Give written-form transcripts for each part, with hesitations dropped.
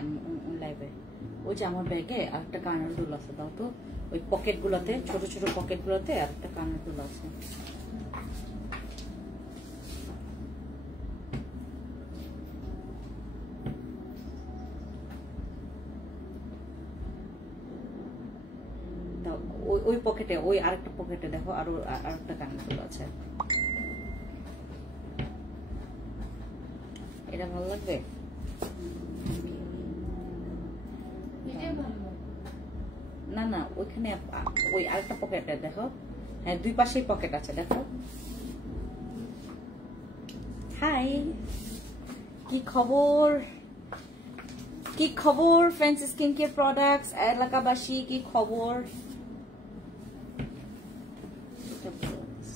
আমি লাইভে ওই যে আমার ব্যাগে আরেকটা কানের দুল আছে, দাও তো ওই পকেটগুলোতে, ছোট ছোট পকেটগুলোতে আরেকটা কানের দুল আছে। ওই পকেটে, ওই আরেকটা পকেটে দেখো আরো আরেকটা কানের দুল আছে। এটা ভালো লাগবে? না না, ওইখানে ওই আরেকটা পকেটে দেখো, হ্যাঁ দুই পাশেই পকেট আছে দেখো। হাই, কি খবর? কি খবর ফ্যান্সি স্কিন কেয়ার প্রোডাক্টস এলাকাবাসী, কি খবর?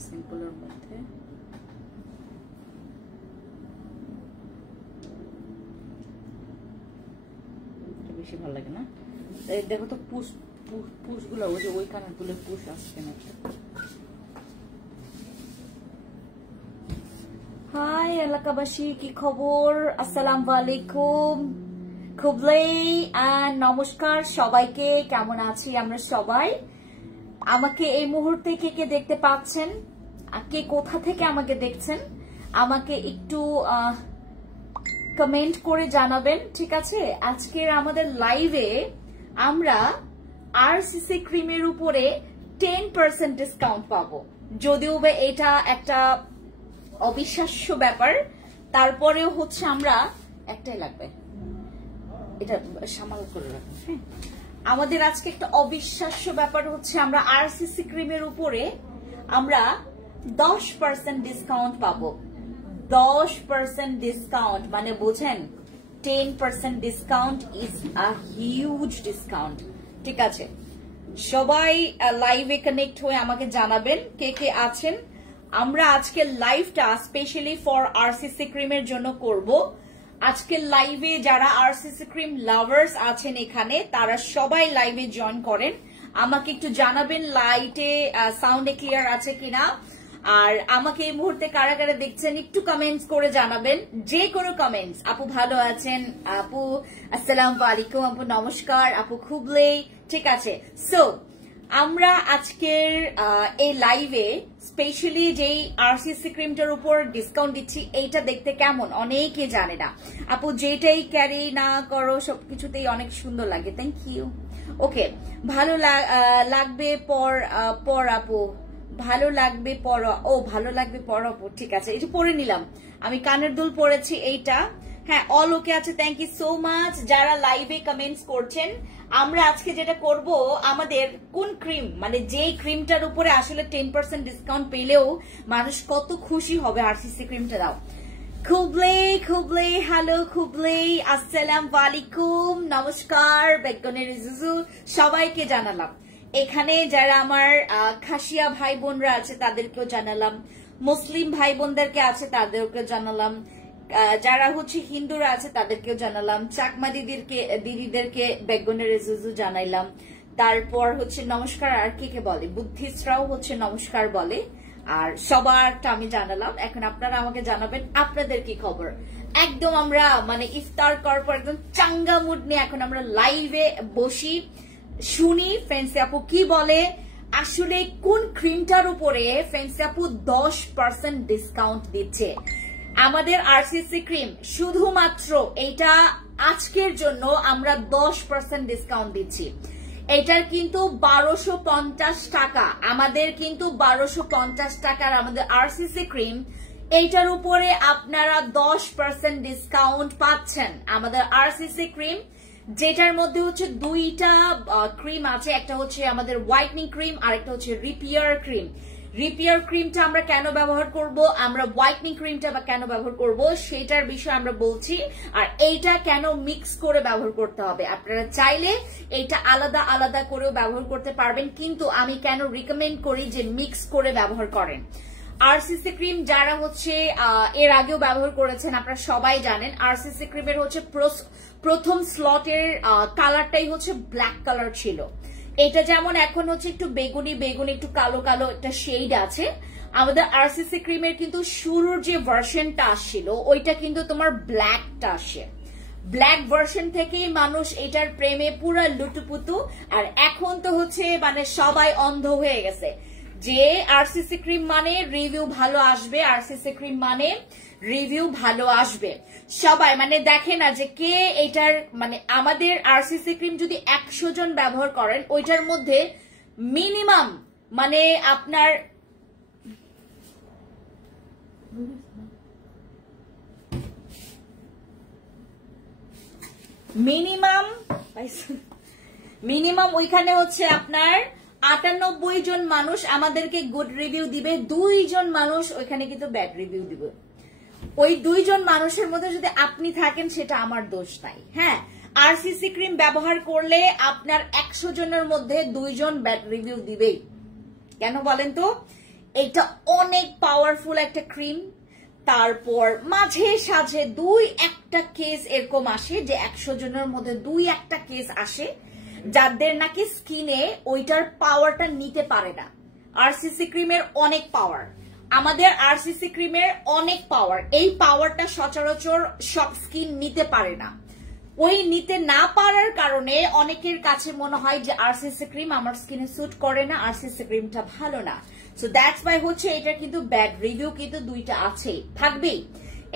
সিম্পলের মধ্যে বেশি ভালো লাগে না? দেখো তো পুশ পুশ গুলো, ওই যে ওই কানের দুলের পুশ আসছে না। হাই এলাকাবাসী, কি খবর? আসসালামু আলাইকুম, খুবলেই নমস্কার সবাইকে। কেমন আছি আমরা সবাই? আমাকে এই মুহূর্তে কে কে দেখতে পাচ্ছেন, কে কোথা থেকে আমাকে দেখছেন, আমাকে একটু কমেন্ট করে জানাবেন, ঠিক আছে? আজকের আমাদের লাইভে আমরা আরসিসি ক্রিমের উপরে 10% ডিসকাউন্ট পাবো। যদিও বা এটা একটা অবিশ্বাস্য ব্যাপার, তারপরেও হচ্ছে আমরা একটাই লাগবে, এটা সামাল করে রাখুন। হ্যাঁ, আমাদের আজকে একটা অবিশ্বাস্য ব্যাপার হচ্ছে আমরা আরসিসি ক্রিমের উপরে আমরা 10% ডিসকাউন্ট পাবো। 10% ডিসকাউন্ট মানে বোঝেন, 10% discount is a huge discount. ঠিক আছে, সবাই লাইভে কানেক্ট হয়ে আমাকে জানাবেন কে কে আছেন। আমরা আজকে লাইভটা স্পেশালি ফর আরসিসি ক্রিমের জন্য করব। আজকে লাইভে যারা আরসিসি ক্রিম লাভার্স আছেন এখানে, তারা সবাই লাইভে জয়েন করেন। আমাকে একটু জানাবেন লাইটে সাউন্ডে ক্লিয়ার আছে কিনা, আর আমাকে এই মুহূর্তে কারা কারা দেখছেন একটু কমেন্টস করে জানাবেন, যে কোনো কমেন্টস। আপু ভালো আছেন? আপু আসসালামু আলাইকুম, আপু নমস্কার, আপু খুবলেই। ঠিক আছে, সো আমরা আজকের এই লাইভে স্পেশালি যেই আরসিসি ক্রিমটার উপর ডিসকাউন্ট দিচ্ছি, এইটা দেখতে কেমন অনেকে জানে না। আপু যেটাই ক্যারি না করো সবকিছুতেই অনেক সুন্দর লাগে, থ্যাংক ইউ। ওকে, ভালো লাগবে পর আপু, ভালো লাগবে পর, ও ভালো লাগবে পর আপু, ঠিক আছে, এটা পরে নিলাম আমি। কানের দুল পরেছি এইটা, হ্যাঁ অল ওকে আছে, থ্যাংক ইউ সো মাচ যারা লাইভে কমেন্টস করছেন। আমরা আজকে যেটা করব, আমাদের কোন ক্রিম, মানে যেই ক্রিমটার উপরে আসলে 10% ডিসকাউন্ট পেলেও মানুষ কত খুশি হবে, আরসিসি ক্রিমটা দাও। খুবলে হ্যালো খুবলে, আসসালামু আলাইকুম, নমস্কার, বেগনের জুজু সবাইকে জানালাম। এখানে যারা আমার খাসিয়া ভাই বোনরা আছে তাদেরকেও জানালাম, মুসলিম ভাই বোনদেরকে আছে তাদেরকেও জানালাম, যারা হচ্ছে হিন্দুরা আছে তাদেরকেও জানালাম, চাকমা দিদিদেরকে বেগনের জুজু জানাইলাম। তারপর হচ্ছে নমস্কার, আর কে বলে, বুদ্ধিস্টরাও হচ্ছে নমস্কার বলে, আর সবারটা আমি জানালাম। এখন আপনারা আমাকে জানাবেন আপনাদের কি খবর। একদম আমরা মানে ইফতার করার পর একদম চাঙ্গা মুড নিয়ে এখন আমরা লাইভে বসি, শুনি ফ্যান্সি আপু কি বলে, আসলে কোন ক্রিমটার উপরে ফ্যান্সি আপু 10% ডিসকাউন্ট দিচ্ছে। আমাদের আরসিসি ক্রিম শুধুমাত্র এইটা আজকের জন্য আমরা 10% ডিসকাউন্ট দিচ্ছি। এটার কিন্তু 1250 টাকা, আমাদের কিন্তু 1250 টাকার আমাদের আরসিসি ক্রিম, এইটার উপরে আপনারা 10% ডিসকাউন্ট পাচ্ছেন। আমাদের আরসিসি ক্রিম, যেটার মধ্যে হচ্ছে দুইটা ক্রিম আছে, একটা হচ্ছে আমাদের হোয়াইটনিং ক্রিম আর একটা হচ্ছে রিপেয়ার ক্রিম। রিপেয়ার ক্রিমটা আমরা কেন ব্যবহার করব, আমরা হোয়াইটনিং ক্রিমটা কেন ব্যবহার করব সেটার বিষয়ে আমরা বলছি, আর এইটা কেন মিক্স করে ব্যবহার করতে হবে। আপনারা চাইলে এইটা আলাদা আলাদা করেও ব্যবহার করতে পারবেন, কিন্তু আমি কেন রিকমেন্ড করি যে মিক্স করে ব্যবহার করেন। আরসিসি ক্রিম যারা হচ্ছে এর আগেও ব্যবহার করেছেন আপনারা সবাই জানেন, আরসিসি ক্রিমের হচ্ছে প্রথম স্লটের কালারটাই হচ্ছে ব্ল্যাক কালার ছিল। এটা যেমন এখন হচ্ছে একটু বেগুনি বেগুনি, একটু কালো কালো একটা শেড আছে। আমাদের আরসিসি ক্রিমের কিন্তু শুরুর যে ভার্সনটা আসছিল ওইটা কিন্তু তোমার ব্ল্যাকটা আসে, ব্ল্যাক ভার্সন থেকেই মানুষ এটার প্রেমে পুরা লুটুপুতু, আর এখন তো হচ্ছে মানে সবাই অন্ধ হয়ে গেছে যে আরসিসি ক্রিম মানে রিভিউ ভালো আসবে, আরসিসি ক্রিম মানে রিভিউ ভালো আসবে। সবাই মানে দেখে না যে কে এটার মানে আমাদের আরসিসি ক্রিম যদি 100 জন ব্যবহার করেন ওইটার মধ্যে মিনিমাম মানে আপনার মিনিমাম ওইখানে হচ্ছে আপনার 98 জন মানুষ আমাদেরকে গুড রিভিউ দিবে, 2 জন মানুষ ওইখানে কিন্তু ব্যাড রিভিউ দিবে। ওই 2 জন মানুষের মধ্যে যদি আপনি থাকেন সেটা আমার দোষ নাই। হ্যাঁ, আরসিসি ক্রিম ব্যবহার করলে আপনার 100 জনের মধ্যে 2 জন ব্যাড রিভিউ দিবেই। কেন বলেন তো? এটা অনেক পাওয়ারফুল একটা ক্রিম। তারপর মাঝে সাঝে 2-1টা কেস এরকম আসে যে 100 জনের মধ্যে 2-1টা কেস আসে যাদের নাকি স্কিনে ওইটার পাওয়ারটা নিতে পারে না। আরসিসি ক্রিমের অনেক পাওয়ার, আমাদের আরসিসি ক্রিমের অনেক পাওয়ার, এই পাওয়ারটা সচরাচর সব স্কিন নিতে পারে না। ওই নিতে না পারার কারণে অনেকের কাছে মনে হয় যে আরসিসি ক্রিম আমার স্কিনে স্যুট করে না, আরসিসি ক্রিমটা ভালো না। সো দ্যাটস ওয়াই হচ্ছে এটা কিন্তু ব্যাড রিভিউ কিন্তু 2টা আছেই, থাকবেই।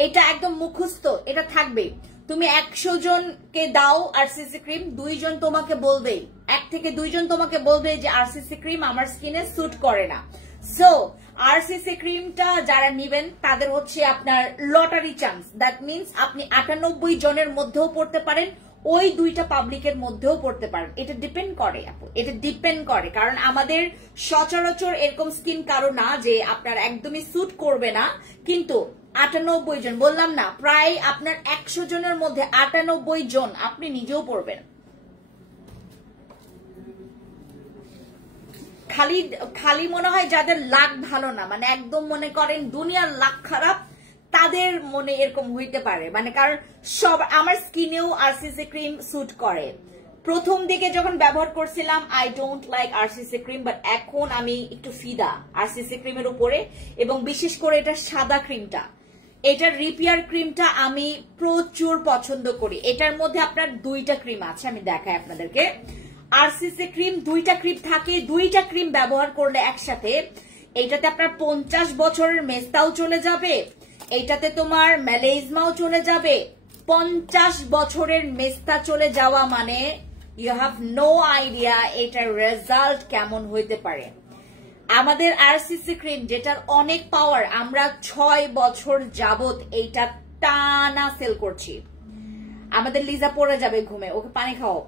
এটা একদম মুখস্থ, এটা থাকবে। তুমি 100 জনকে দাও আরসিসি ক্রিম, 2 জন তোমাকে বলবে, 1 থেকে 2 জন তোমাকে বলবে যে আরসিসি ক্রিম আমার স্কিনে স্যুট করে না। সো আরসিসি ক্রিমটা যারা নিবেন তাদের হচ্ছে আপনার লটারি চান্স। দ্যাট মিনস আপনি 98 জনের মধ্যেও পড়তে পারেন, ওই 2টা পাবলিকের মধ্যেও পড়তে পারেন। এটা ডিপেন্ড করে আপু, এটা ডিপেন্ড করে, কারণ আমাদের সচরাচর এরকম স্কিন কারো না যে আপনার একদমই স্যুট করবে না, কিন্তু 98 জন বললাম না, প্রায় আপনার 100 জনের মধ্যে 98 জন আপনি নিজেও পড়বেন। খালি মনে হয় যাদের লাক ভালো না, মানে একদম মনে করেন দুনিয়ার লাক খারাপ, তাদের মনে এরকম হইতে পারে। মানে কারণ সব আমার স্কিনেও আরসিসি ক্রিম স্যুট করে। প্রথম দিকে যখন ব্যবহার করছিলাম I don't like RCC cream, but এখন আমি একটু ফিদা আরসিসি ক্রিমের উপরে, এবং বিশেষ করে এটা সাদা ক্রিমটা, এটার রিপিয়ার ক্রিমটা আমি প্রচুর পছন্দ করি। এটার মধ্যে আপনার 2টা ক্রিম আছে, আমি দেখাই আপনাদেরকে। আরসিসি ক্রিম 2টা ক্রিম থাকে, 2টা ক্রিম ব্যবহার করলে একসাথে এইটাতে আপনার 50 বছরের মেস্তাও চলে যাবে, এইটাতে তোমার ম্যালেজমাও চলে যাবে। 50 বছরের মেস্তা চলে যাওয়া মানে ইউ হ্যাভ নো আইডিয়া এটার রেজাল্ট কেমন হইতে পারে। আমাদের আরসিসি ক্রিম যেটার অনেক পাওয়ার, আমরা 6 বছর যাবত এইটা টানা সেল করছি। আমাদের লিজা পড়ে যাবে ঘুমে, ওকে পানি খাও।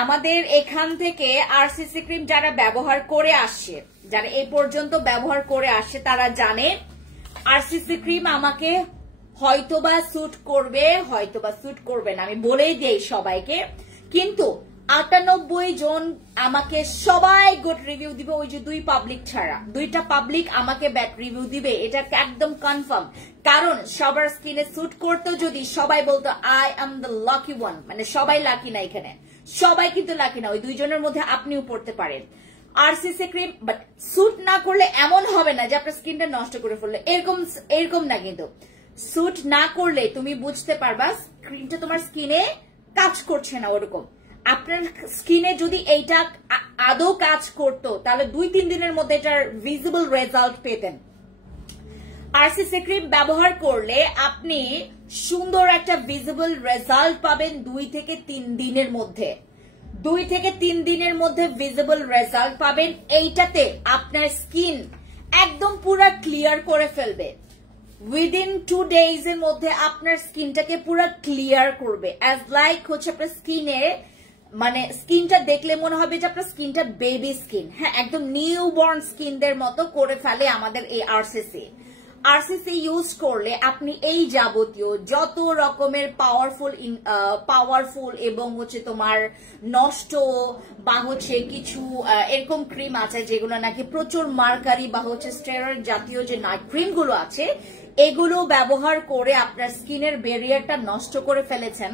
আমাদের এখান থেকে আরসিসি ক্রিম যারা ব্যবহার করে আসছে, যারা এই পর্যন্ত ব্যবহার করে আসছে, তারা জানে আরসিসি ক্রিম আমাকে হয়তোবা স্যুট করবে, হয়তোবা স্যুট করবে না, আমি বলেই দেই সবাইকে। কিন্তু 98 জন আমাকে সবাই গুড রিভিউ দিবে, ওই যে 2 পাবলিক ছাড়া। 2টা পাবলিক আমাকে ব্যাড রিভিউ দিবে, এটা একদম কনফার্ম। কারণ সবার স্কিনে স্যুট করতো যদি সবাই বলতো I am the lucky one, মানে সবাই লাকি না, এখানে সবাই কিন্তু লাকি না, ওই 2 জনের মধ্যে আপনিও পড়তে পারেন। আরসিসি ক্রিম বাট স্যুট না করলে এমন হবে না যে আপনার স্কিনটা নষ্ট করে ফেললে, এরকম না। কিন্তু স্যুট না করলে তুমি বুঝতে পারবা ক্রিমটা তোমার স্কিনে কাজ করছে না। ওরকম আপনার স্কিনে যদি এইটা আদৌ কাজ করতো তাহলে 2-3 দিনের মধ্যে এটার ভিজিবল রেজাল্ট পেতেন। আরসিসি ক্রিম ব্যবহার করলে আপনি সুন্দর একটা ভিজিবল রেজাল্ট পাবেন 2 থেকে 3 দিনের মধ্যে। 2 থেকে 3 দিনের মধ্যে ভিজিবল রেজাল্ট পাবেন। এইটাতে আপনার স্কিন একদম পুরা ক্লিয়ার করে ফেলবে। উইদিন 2 days এর মধ্যে আপনার স্কিনটাকে পুরা ক্লিয়ার করবে। অ্যাজ লাইক হচ্ছে আপনার স্কিনে, মানে স্কিনটা দেখলে মনে হবে যে আপনার স্কিনটা বেবি স্কিন, হ্যাঁ একদম নিউ বর্ন স্কিনদের মতো করে ফেলে আমাদের এই আরসিসি ইউজ করলে আপনি এই যাবতীয় যত রকমের পাওয়ারফুল এবং হচ্ছে তোমার নষ্ট বা হচ্ছে কিছু এরকম ক্রিম আছে যেগুলো নাকি প্রচুর মার্কারি বা হচ্ছে স্টেরয়েড জাতীয় যে নাইট ক্রিম গুলো আছে, এগুলো ব্যবহার করে আপনার স্কিনের ব্যারিয়ারটা নষ্ট করে ফেলেছেন।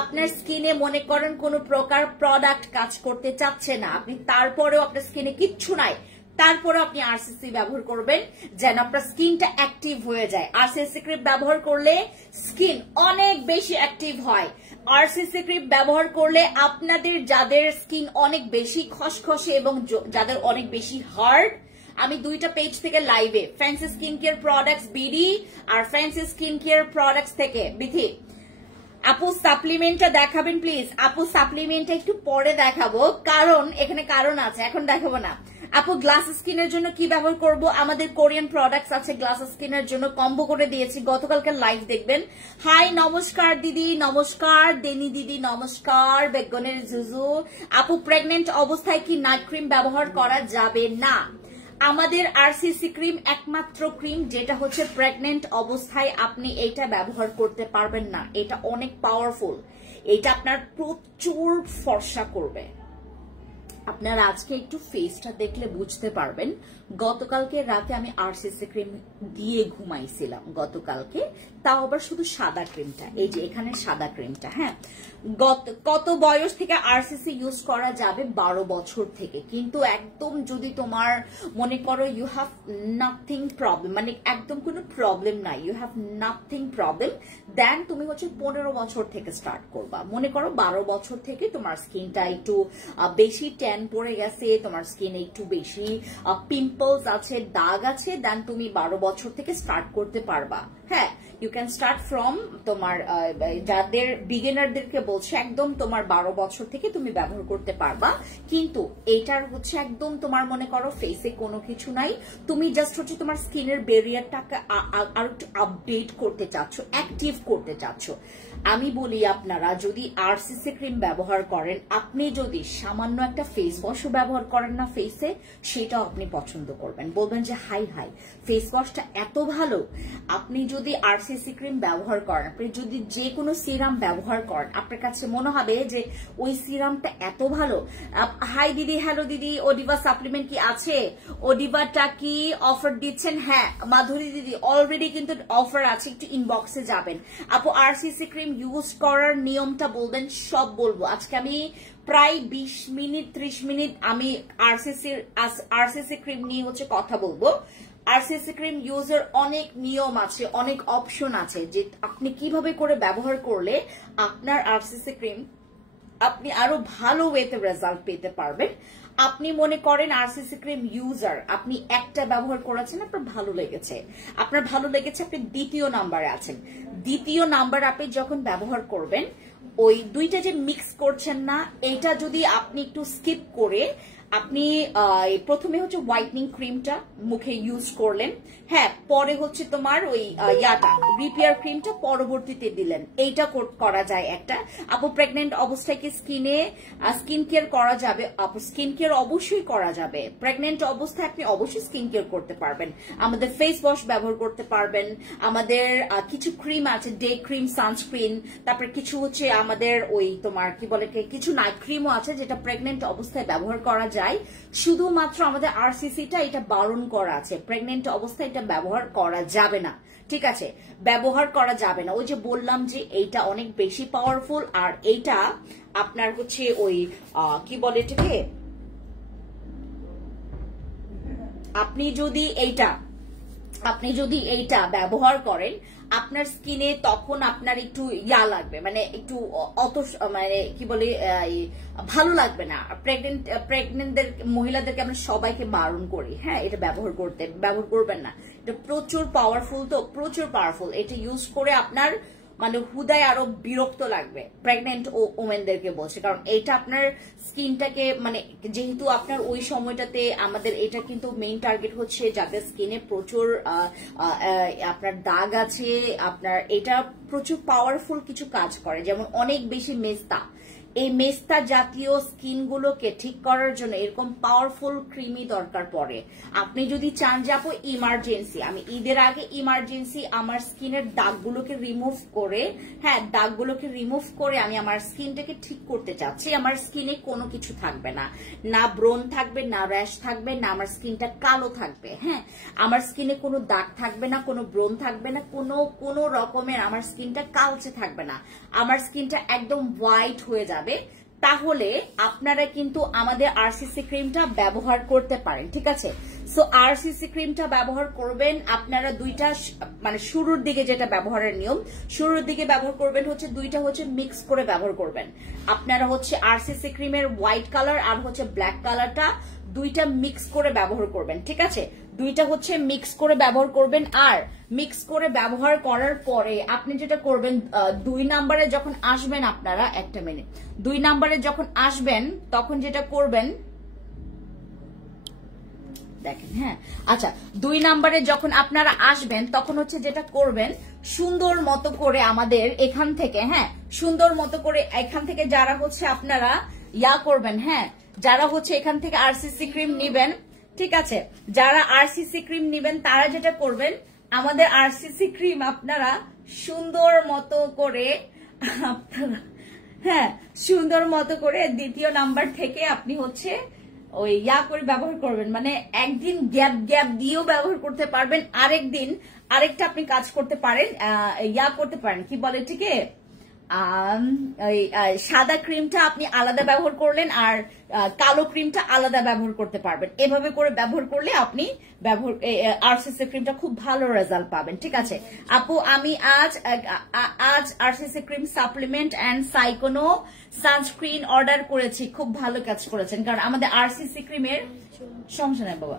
আপনার স্কিনে মনে করেন কোনো প্রকার প্রোডাক্ট কাজ করতে চাচ্ছে না, আপনি তারপরেও আপনার স্কিনে কিচ্ছু নাই, তারপরে আপনি আরসিসি ব্যবহার করবেন যেন আপনার স্কিনটা অ্যাক্টিভ হয়ে যায়। আরসিসি ক্রিম ব্যবহার করলে স্কিন অনেক বেশি অ্যাক্টিভ হয়। আরসিসি ক্রিম ব্যবহার করলে আপনাদের যাদের স্কিন অনেক বেশি খসখসে এবং যাদের অনেক বেশি হার্ড, আমি দুইটা পেজ থেকে লাইভে fancy skin care products BD আর ফ্যান্সি স্কিন কেয়ার প্রোডাক্টস থেকে বিথি আপু সাপ্লিমেন্টটা দেখাবেন প্লিজ। আপু সাপ্লিমেন্টটা একটু পরে দেখাবো, কারণ এখানে কারণ আছে, এখন দেখাবো না। আপু গ্লাস স্কিনের জন্য কি ব্যবহার করব? আমাদের কোরিয়ান প্রোডাক্টস আছে গ্লাস স্কিনের জন্য, কম্বো করে দিয়েছি, গতকালকে লাইভ দেখবেন। হাই নমস্কার দিদি, নমস্কার দেনি দিদি, নমস্কার বেগনের জুজু। আপু প্রেগনেন্ট অবস্থায় কি নাইট ক্রিম ব্যবহার করা যাবে না? আমাদের আরসিসি ক্রিম একমাত্র ক্রিম যেটা হচ্ছে প্রেগনেন্ট অবস্থায় আপনি এটা ব্যবহার করতে পারবেন না। এটা অনেক পাওয়ারফুল, এটা আপনার প্রচুর ফর্সা করবে। আপনারা আজকে একটু ফেসটা দেখলে বুঝতে পারবেন। গতকালকে রাতে আমি আরসিসি ক্রিম দিয়ে ঘুমাইছিলাম গতকালকে, তাও আবার শুধু সাদা ক্রিমটা, এই যে এখানে সাদা ক্রিমটা। হ্যাঁ, কত বয়স থেকে আরসিসি ইউজ করা যাবে? 12 বছর থেকে। কিন্তু একদম যদি তোমার মনে করো ইউ হ্যাভ নাথিং প্রবলেম, মানে একদম কোনো প্রবলেম নাই, ইউ হ্যাভ নাথিং প্রবলেম, দেন তুমি হচ্ছে 15 বছর থেকে স্টার্ট করবা। মনে করো 12 বছর থেকে তোমার স্কিনটা একটু বেশি ট্যান পড়ে গেছে, তোমার স্কিনে একটু বেশি পিম্পলস আছে, দাগ আছে, দেন তুমি 12 বছর থেকে স্টার্ট করতে পারবা। হ্যাঁ, ইউ ক্যান স্টার্ট ফ্রম তোমার যাদের বিগিনারদেরকে বলছে একদম তোমার 12 বছর থেকে তুমি ব্যবহার করতে পারবা। কিন্তু এইটার হচ্ছে একদম তোমার মনে করো ফেসে কোনো কিছু নাই, তুমি জাস্ট হচ্ছে তোমার স্কিনের ব্যারিয়ারটাকে আর একটু আপডেট করতে চাচ্ছ, অ্যাক্টিভ করতে চাচ্ছ। আমি বলি আপনারা যদি আরসিসি ক্রিম ব্যবহার করেন, আপনি যদি সামান্য একটা ফেস ওয়াশও ব্যবহার করেন না ফেসে, সেটাও আপনি পছন্দ করবেন, বলবেন যে হাই হাই ফেস ওয়াশটা এত ভালো। আপনি যদি আরসিসি ক্রিম ব্যবহার করেন, আপনি যদি যে কোনো সিরাম ব্যবহার করেন, আপনার কাছে মনে হবে যে ওই সিরামটা এত ভালো। হাই দিদি, হ্যালো দিদি, ওডিভা সাপ্লিমেন্ট কি আছে? ওডিভাটা কি অফার দিচ্ছেন? হ্যাঁ মাধুরী দিদি, অলরেডি কিন্তু অফার আছে, একটু ইনবক্সে যাবেন। আপু আরসিসি ক্রিম ইউজ করার নিয়মটা বলবেন, বলবো আজকে আমি প্রায় 20 মিনিট 30 মিনিট আমি আরসিসি ক্রিম নিয়ে হচ্ছে কথা বলবো। আরসিসি ক্রিম ইউজের অনেক নিয়ম আছে, অনেক অপশন আছে যে আপনি কিভাবে করে ব্যবহার করলে আপনার আরসিসি ক্রিম আপনি আরো ভালো ওয়েতে রেজাল্ট পেতে পারবেন। আপনি মনে করেন আরসিসি ক্রিম ইউজার, আপনি একটা ব্যবহার করেছেন, আপনার ভালো লেগেছে, আপনি দ্বিতীয় নাম্বারে আছেন। দ্বিতীয় নাম্বার আপনি যখন ব্যবহার করবেন, ওই দুইটা যে মিক্স করছেন না, এইটা যদি আপনি একটু স্কিপ করে আপনি প্রথমে হচ্ছে হোয়াইটনিং ক্রিমটা মুখে ইউজ করলেন, হ্যাঁ, পরে হচ্ছে তোমার ওই রিপেয়ার ক্রিমটা পরবর্তীতে দিলেন, এইটা করা যায় একটা। আপু প্রেগনেন্ট অবস্থায় কি স্কিন কেয়ার করা যাবে? আপু স্কিন কেয়ার অবশ্যই করা যাবে। প্রেগনেন্ট অবস্থায় আপনি অবশ্যই স্কিন কেয়ার করতে পারবেন, আমাদের ফেস ওয়াশ ব্যবহার করতে পারবেন, আমাদের কিছু ক্রিম আছে, ডে ক্রিম, সানস্ক্রিন, তারপরে কিছু হচ্ছে আমাদের ওই তোমার কি বলে কিছু নাইট ক্রিমও আছে যেটা প্রেগনেন্ট অবস্থায় ব্যবহার করা যায়। শুধুমাত্র আমাদের আরসিসিটা এটা বারণ করা আছে, প্রেগনেন্ট অবস্থায় এটা ব্যবহার করা যাবে না, ঠিক আছে, ব্যবহার করা যাবে না। ওই যে বললাম যে এইটা অনেক বেশি পাওয়ারফুল, আর এইটা আপনার হচ্ছে ওই কি বলে এটাকে, আপনি যদি এইটা ব্যবহার করেন আপনার স্কিনে, তখন আপনার একটু লাগবে, মানে একটু অত মানে কি বলে ভালো লাগবে না। প্রেগনেন্টদের মহিলাদেরকে আমরা সবাইকে বারণ করি, হ্যাঁ, এটা ব্যবহার করবেন না। এটা প্রচুর পাওয়ারফুল, তো প্রচুর পাওয়ারফুল, এটা ইউজ করে আপনার মানে হুদায় আরো বিরক্ত লাগবে প্রেগনেন্ট ওমেনদেরকে বলছে, কারণ এটা আপনার স্কিনটাকে মানে যেহেতু আপনার ওই সময়টাতে আমাদের এটা কিন্তু মেইন টার্গেট হচ্ছে যাদের স্কিনে প্রচুর আপনার দাগ আছে, আপনার এটা প্রচুর পাওয়ারফুল কিছু কাজ করে, যেমন অনেক বেশি মেস্তা, এই মেস্তা জাতীয় স্কিনগুলোকে ঠিক করার জন্য এরকম পাওয়ারফুল ক্রিমই দরকার পড়ে। আপনি যদি চান যে আপু ইমার্জেন্সি, আমি ঈদের আগে ইমার্জেন্সি আমার স্কিনের দাগগুলোকে রিমুভ করে, হ্যাঁ দাগগুলোকে রিমুভ করে আমি আমার স্কিনটাকে ঠিক করতে চাচ্ছি, আমার স্কিনে কোনো কিছু থাকবে না, না ব্রণ থাকবে, না র্যাশ থাকবে, না আমার স্কিনটা কালো থাকবে, হ্যাঁ আমার স্কিনে কোনো দাগ থাকবে না, কোনো ব্রণ থাকবে না, কোনো রকমের আমার স্কিনটা কালচে থাকবে না, আমার স্কিনটা একদম হোয়াইট হয়ে যাবে। তাহলে আপনারা কিন্তু আমাদের আরসিসি ক্রিমটা ব্যবহার করতে পারেন, ঠিক আছে। সো আরসিসি ক্রিমটা ব্যবহার করবেন আপনারা দুইটা, মানে শুরুর দিকে যেটা ব্যবহারের নিয়ম, শুরুর দিকে ব্যবহার করবেন হচ্ছে দুইটা হচ্ছে মিক্স করে ব্যবহার করবেন। আপনারা হচ্ছে আরসিসি ক্রিমের হোয়াইট কালার আর হচ্ছে ব্ল্যাক কালারটা দুইটা মিক্স করে ব্যবহার করবেন, ঠিক আছে। দুইটা হচ্ছে মিক্স করে ব্যবহার করবেন। আর মিক্স করে ব্যবহার করার পরে আপনি যেটা করবেন, 2 নম্বরে যখন আসবেন আপনারা, একটা মিনিট, 2 নম্বরে যখন আসবেন তখন যেটা করবেন দেখেন, হ্যাঁ আচ্ছা, 2 নম্বরে যখন আপনারা আসবেন তখন হচ্ছে যেটা করবেন, সুন্দর মতো করে আমাদের এখান থেকে, হ্যাঁ সুন্দর মতো করে এখান থেকে যারা হচ্ছে আপনারা করবেন, হ্যাঁ যারা হচ্ছে এখান থেকে আরসিসি ক্রিম নিবেন, ঠিক আছে, যারা আরসিসি ক্রিম নিবেন তারা যেটা করবেন, আমাদের আরসিসি ক্রিম আপনারা সুন্দর মতো করে আপনারা, হ্যাঁ সুন্দর মতো করে দ্বিতীয় নাম্বার থেকে আপনি হচ্ছে ওই করে ব্যবহার করবেন। মানে একদিন গ্যাপ দিয়েও ব্যবহার করতে পারবেন, আরেকদিন আরেকটা আপনি কাজ করতে পারেন, করতে পারেন, কি বলে ঠিক সাদা ক্রিমটা আপনি আলাদা ব্যবহার করলেন আর কালো ক্রিমটা আলাদা ব্যবহার করতে পারবেন। এভাবে করে ব্যবহার করলে আপনি আরসিসি ক্রিমটা খুব ভালো রেজাল্ট পাবেন, ঠিক আছে। আপু আমি আজ আরসিসি ক্রিম সাপ্লিমেন্ট এন্ড সাইকোনো সানস্ক্রিন অর্ডার করেছি, খুব ভালো কাজ করেছেন, কারণ আমাদের আরসিসি ক্রিমের সমস্যা নেই বাবা,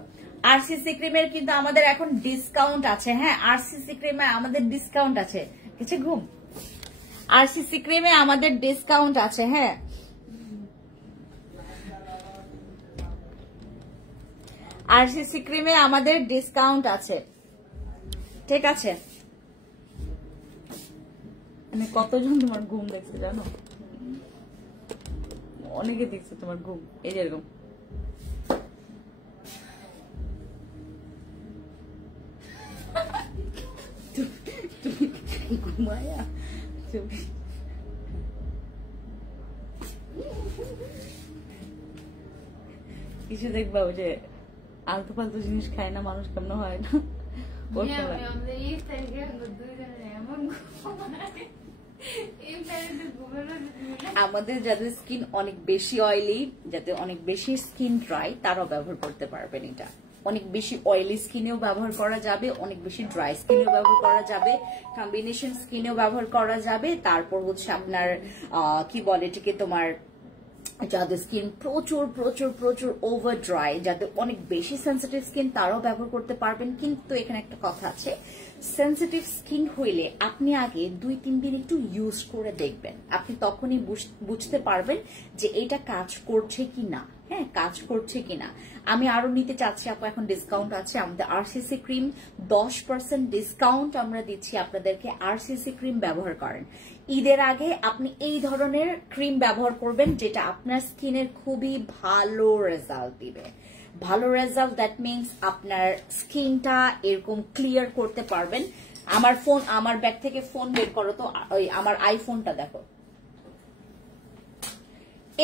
আরসিসি ক্রিমের কিন্তু আমাদের এখন ডিসকাউন্ট আছে, হ্যাঁ আরসিসি ক্রিমে আমাদের ডিসকাউন্ট আছে, কিছু ঘুম, আরসিসি ক্রিমে আমাদের ডিসকাউন্ট আছে, হ্যাঁ আরসিসি ক্রিমে আমাদের ডিসকাউন্ট আছে, ঠিক আছে। মানে কতজন তোমার ঘুম দেখছে জানো, অনেকে দেখছে তোমার ঘুম, এই যেরকম তুমি ঘুমায়া কিছু দেখবা ওই যে আলতু ফালতু জিনিস খায় না মানুষ, কেমন হয় না আমাদের যাদের স্কিন অনেক বেশি অয়েলি, যাদের অনেক বেশি স্কিন ড্রাই, তারাও ব্যবহার করতে পারবেন এটা। অনেক বেশি অয়েলি স্কিনেও ব্যবহার করা যাবে, অনেক বেশি ড্রাই স্কিনেও ব্যবহার করা যাবে, কম্বিনেশন স্কিনেও ব্যবহার করা যাবে। তারপর হচ্ছে আপনার কি বলে এটাকে, তোমার যাদের স্কিন প্রচুর প্রচুর প্রচুর ওভার ড্রাই, যাদের অনেক বেশি সেন্সিটিভ স্কিন, তারাও ব্যবহার করতে পারবেন। কিন্তু এখানে একটা কথা আছে, সেন্সিটিভ স্কিন হইলে আপনি আগে 2-3 দিন একটু ইউজ করে দেখবেন, আপনি তখনই বুঝতে পারবেন যে এটা কাজ করছে কিনা, হ্যাঁ কাজ করছে কিনা। আমি আরো নিতে চাচ্ছি আপু, এখন ডিসকাউন্ট আছে আমাদের আরসিসি ক্রিম, 10% ডিসকাউন্ট আমরা দিচ্ছি আপনাদেরকে। আরসিসি ক্রিম ব্যবহার করেন, ঈদের আগে আপনি এই ধরনের ক্রিম ব্যবহার করবেন যেটা আপনার স্কিনের খুবই ভালো রেজাল্ট দিবে। ভালো রেজাল্ট দ্যাট মিনস আপনার স্কিনটা এরকম ক্লিয়ার করতে পারবেন। আমার ব্যাগ থেকে ফোন বের করো তো, ওই আমার আইফোনটা দেখো।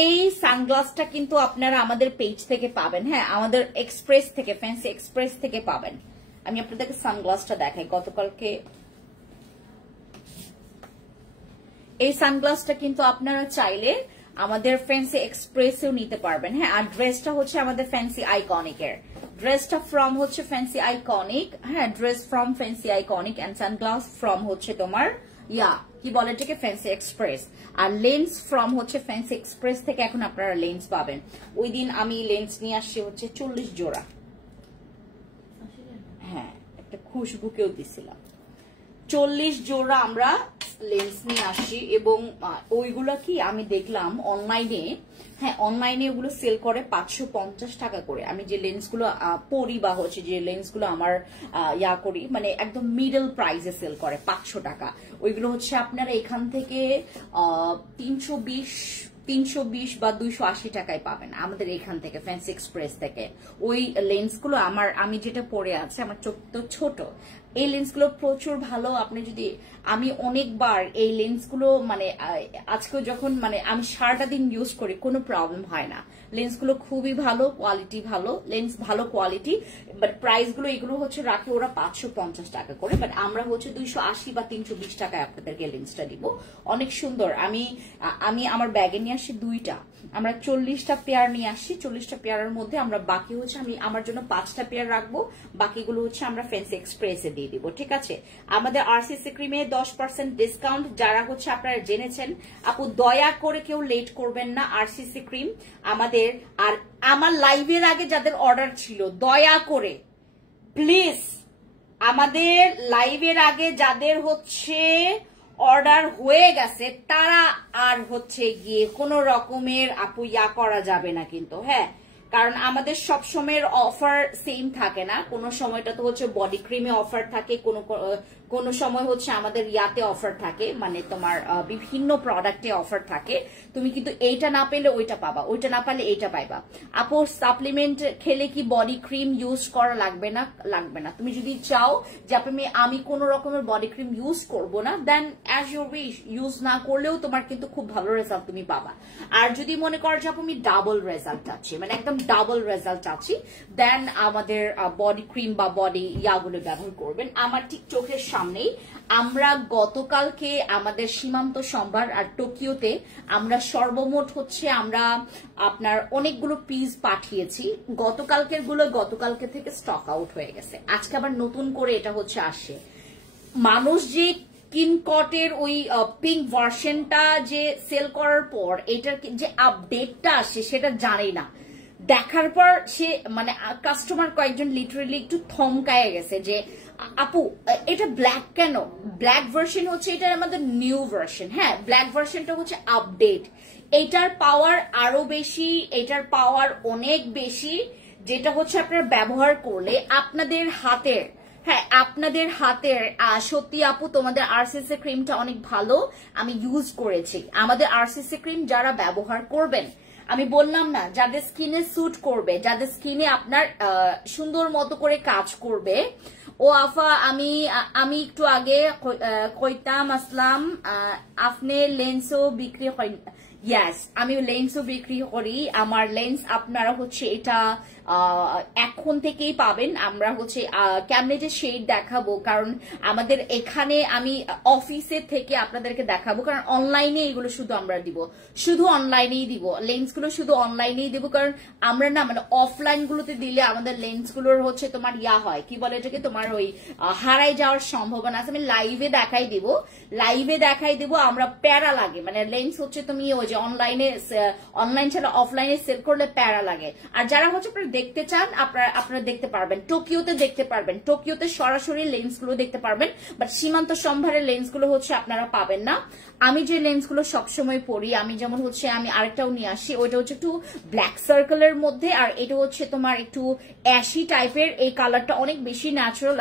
এই সানগ্লাসটা কিন্তু আপনারা আমাদের পেজ থেকে পাবেন, হ্যাঁ আমাদের এক্সপ্রেস থেকে, ফ্যান্সি এক্সপ্রেস থেকে পাবেন। আমি আপনাদেরকে সানগ্লাসটা দেখাই, গতকালকে এই সানগ্লাসটা কিন্তু আপনারা চাইলে আমাদের ফ্যান্সি এক্সপ্রেসেও নিতে পারবেন, হ্যাঁ। আর ড্রেসটা হচ্ছে আমাদের ফ্যান্সি আইকনিকের, ড্রেসটা ফ্রম হচ্ছে ফ্যান্সি আইকনিক, হ্যাঁ dress from Fancy Iconic and sunglass from হচ্ছে তোমার কি বলে এটাকে, ফ্যান্সি এক্সপ্রেস। আর লেন্স ফ্রম হচ্ছে ফ্যান্সি এক্সপ্রেস থেকে এখন আপনারা লেন্স পাবেন। ওই দিন আমি লেন্স নিয়ে আসছি হচ্ছে 40 জোড়া, হ্যাঁ একটা খুশবুকেও দিছিলাম, 40 জোড়া আমরা লেন্স নিয়ে আসি। এবং ওইগুলো কি আমি দেখলাম অনলাইনে, হ্যাঁ অনলাইনে ওগুলো সেল করে 550 টাকা করে। আমি যে লেন্সগুলো পরি বা হচ্ছে যে লেন্সগুলো আমার করি, মানে একদম মিডল প্রাইসে সেল করে 500 টাকা। ওইগুলো হচ্ছে আপনারা এখান থেকে 320 বা 280 টাকায় পাবেন আমাদের এখান থেকে, ফ্যান্সি এক্সপ্রেস থেকে। ওই লেন্সগুলো আমি যেটা পরে আছে, আমার চোখ তো ছোট, এই লেন্সগুলো প্রচুর ভালো। আপনি যদি, আমি অনেকবার এই লেন্সগুলো মানে আজকে যখন মানে আমি সারাটা দিন ইউজ করি, কোনো প্রবলেম হয় না। লেন্সগুলো খুবই ভালো, কোয়ালিটি ভালো, লেন্স ভালো কোয়ালিটি। বাট প্রাইস গুলো এগুলো হচ্ছে রাখে ওরা 550 টাকা করে, বাট আমরা হচ্ছে 280 বা 320 টাকায় আপনাদেরকে লেন্সটা দিব। অনেক সুন্দর। আমি আমার ব্যাগে নিয়ে আসি 2টা, আমরা 40টা পেয়ার নিয়ে আসি। 40টা পেয়ারের মধ্যে আমরা বাকি হচ্ছে আমি আমার জন্য 5টা পেয়ার রাখবো, বাকিগুলো হচ্ছে আমরা ফ্যান্সি এক্সপ্রেসে দিয়ে দিব। ঠিক আছে, আমাদের আরসিসি ক্রিমে 10% ডিসকাউন্ট। যারা হচ্ছে আপনারা জেনেছেন, আপু দয়া করে কেউ লেট করবেন না। আরসিসি ক্রিম আমাদের, আর আমার লাইভের আগে যাদের অর্ডার ছিল, দয়া করে প্লিজ আমাদের লাইভের আগে যাদের হচ্ছে অর্ডার হয়ে গেছে, তারা আর হচ্ছে গিয়ে কোন রকমের আপু ইয়া করা যাবে না কিন্তু, হ্যাঁ। কারণ আমাদের সব সময়ের অফার সেম থাকে না। কোন সময়টা তো হচ্ছে বডি ক্রিমে অফার থাকে, কোন সময় হচ্ছে আমাদের ইয়াতে অফার থাকে, মানে তোমার বিভিন্ন প্রোডাক্টে অফার থাকে। তুমি কিন্তু এইটা না পেলে ওইটা পাবা, ওইটা না পারলে এইটা পাইবা। আপু সাপ্লিমেন্ট খেলে কি বডি ক্রিম ইউজ করা লাগবে না? লাগবে না। তুমি যদি চাও যে আমি কোন রকমের বডি ক্রিম ইউজ করব না, দেন অ্যাজ ইউর উইশ, ইউজ না করলেও তোমার কিন্তু খুব ভালো রেজাল্ট তুমি পাবা। আর যদি মনে করো যে আমি ডাবল রেজাল্ট চাচ্ছি, মানে একদম ডাবল রেজাল্ট চাচ্ছি, দেন আমাদের বডি ক্রিম বা বডি ইয়াগুলো ব্যবহার করবেন। আমার ঠিক চোখের সামনেই আমরা গতকালকে আমাদের সীমান্ত সম্ভার আর টোকিওতে আমরা সর্বমোট হচ্ছে আমরা আপনার অনেকগুলো পিস পাঠিয়েছি। গতকালকের গুলো গতকালকে থেকে স্টক আউট হয়ে গেছে, আজকে আবার নতুন করে এটা হচ্ছে আসে। মানুষ যে কিনকটের ওই পিঙ্ক ভার্সনটা যে সেল করার পর এটার যে আপডেটটা আসে সেটা জানি না। দেখার পর সে মানে কাস্টমার কয়েকজন লিটারেলি একটু থমকায় গেছে যে আপু এটা ব্ল্যাক কেন? ব্ল্যাক ভার্সন হচ্ছে এটার আমাদের নিউ ভার্সন। হ্যাঁ, ব্ল্যাক ভার্সনটা হচ্ছে আপডেট, এটার পাওয়ার আরো বেশি, এটার পাওয়ার অনেক বেশি, যেটা হচ্ছে আপনারা ব্যবহার করলে আপনাদের হাতের, হ্যাঁ আপনাদের হাতের সত্যি আপু তোমাদের আরসিসি ক্রিমটা অনেক ভালো। আমি ইউজ করেছি। আমাদের আরসিসি ক্রিম যারা ব্যবহার করবেন, আমি বললাম না, যাদের স্কিনে স্যুট করবে, যাদের স্কিনে আপনার সুন্দর মতো করে কাজ করবে। ও আফা আমি একটু আগে কইতাম আসলাম আপনি লেন্সও বিক্রি হয়? ইয়াস, আমি লেন্সও বিক্রি করি। আমার লেন্স আপনারা হচ্ছে এটা এখন থেকেই পাবেন। আমরা হচ্ছে কেমনে যে শেড দেখাবো, কারণ আমাদের এখানে আমি অফিসের থেকে আপনাদেরকে দেখাবো, কারণ অনলাইনে এগুলো শুধু আমরা দিব, শুধু অনলাইনেই দিব লেন্সগুলো, শুধু অনলাইনেই দিব। কারণ আমরা না মানে অফলাইন গুলোতে দিলে আমাদের লেন্সগুলোর হচ্ছে তোমার ইয়া হয়, কি বলে এটাকে, তোমার ওই হারাই যাওয়ার সম্ভাবনা আছে। আমি লাইভে দেখাই দিব, আমরা প্যারা লাগে, মানে লেন্স হচ্ছে তুমি ওই যে অনলাইন ছাড়া অফলাইনে সেল করলে প্যারা লাগে। আর যারা হচ্ছে আপনারা দেখতে চান, আপনারা দেখতে পারবেন, টোকিওতে দেখতে পারবেন, টোকিওতে সরাসরি লেন্সগুলো দেখতে পারবেন। বাট সীমান্ত সম্ভারের লেন্সগুলো হচ্ছে আপনারা পাবেন না। আমি যে লেন্সগুলো সবসময় পরি, আমি যেমন হচ্ছে আমি আরেকটাও নিয়ে আসি, ওইটা হচ্ছে একটু ব্ল্যাক সার্কেলের মধ্যে, আর এটা হচ্ছে তোমার একটু অ্যাশি টাইপের। এই কালারটা অনেক বেশি ন্যাচারাল,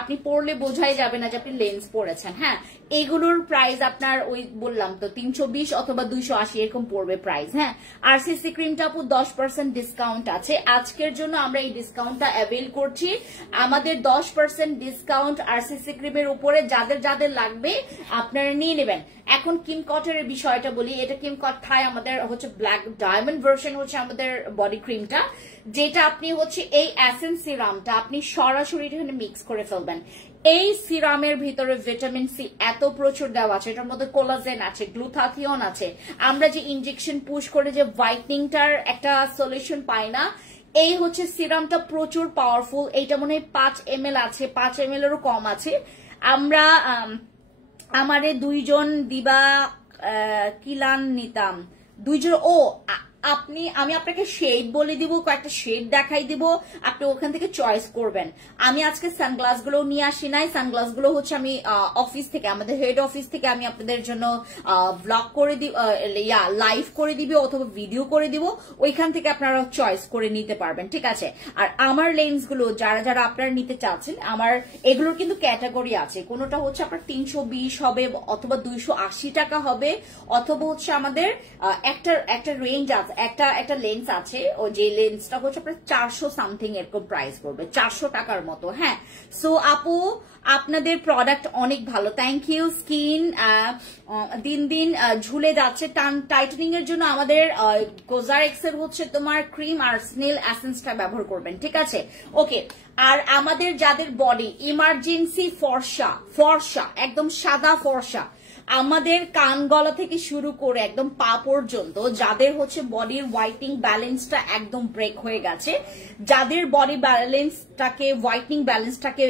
আপনি পরলে বোঝাই যাবে না যে আপনি লেন্স পরেছেন। হ্যাঁ, এইগুলোর প্রাইস আপনার ওই বললাম তো 320 অথবা 280 এরকম পড়বে প্রাইস। হ্যাঁ, আরসিসি ক্রিমটা আপু 10% ডিসকাউন্ট আছে। আজকের জন্য আমরা এই ডিসকাউন্টটা অ্যাভেল করছি। আমাদের 10% ডিসকাউন্ট আরসিসি ক্রিমের উপরে, যাদের যাদের লাগবে আপনারা নিয়ে নেবেন। এখন কিমকটের বিষয়টা বলি, এটা কিমকট থাই আমাদের হচ্ছে ব্ল্যাক ডায়মন্ড ভার্সন হচ্ছে আমাদের বডি ক্রিমটা, যেটা আপনি হচ্ছে এই এসেন্স সিরামটা আপনি সরাসরি এখানে মিক্স করে ফেলবেন। এই সিরামের ভিতরে ভিটামিন সি এত প্রচুর দেওয়া আছে, এটার মধ্যে কোলাজেন আছে, গ্লুথাথিয়ন আছে। আমরা যে ইনজেকশন পুশ করে যে হোয়াইটনিংটার একটা সলিউশন পাই না, এই হচ্ছে সিরামটা প্রচুর পাওয়ারফুল। এইটা মনে হয় 5 ml আছে, 5 ml এরও কম আছে। আমরা আমারে 2 জন দিবা কিলান নিতাম 2 জন। আমি আপনাকে শেড বলে দিব, কয়েকটা শেড দেখাই দিব, আপনি ওখান থেকে চয়েস করবেন। আমি আজকে সানগ্লাস গুলো নিয়ে আসি নাই, সানগ্লাস গুলো হচ্ছে আমি অফিস থেকে, আমাদের হেড অফিস থেকে আমি আপনাদের জন্য ব্লগ করে দিব, লাইভ করে দিব অথবা ভিডিও করে দিব, ওইখান থেকে আপনারা চয়েস করে নিতে পারবেন। ঠিক আছে, আর আমার লেন্স গুলো যারা যারা আপনারা নিতে চাচ্ছেন, আমার এগুলোর কিন্তু ক্যাটাগরি আছে। কোনোটা হচ্ছে আপনার 320 হবে অথবা 280 টাকা হবে, অথবা হচ্ছে আমাদের একটা রেঞ্জ আছে। একটা লেন্স আছে, ও যে লেন্সটা হচ্ছে আপনার 400 সামথিং এরকম প্রাইস পড়বে, 400 টাকার মতো। হ্যাঁ, সো আপু আপনাদের প্রোডাক্ট অনেক ভালো, থ্যাংক ইউ। স্কিন দিন দিন ঝুলে যাচ্ছে, টাইটেনিং এর জন্য আমাদের কোজারেক্স এর হচ্ছে তোমার ক্রিম আর স্নেল এসেন্সটা ব্যবহার করবেন, ঠিক আছে? ওকে। আর আমাদের যাদের বডি ইমার্জেন্সি ফর্সা একদম সাদা ফর্সা, আমাদের কান গলা থেকে শুরু করে একদম পা পর্যন্ত, যাদের হচ্ছে বডির হোয়াইটনিং ব্যালেন্সটা একদম ব্রেক হয়ে গেছে, যাদের বডি ব্যালেন্সটাকে হোয়াইটনিং ব্যালেন্সটাকে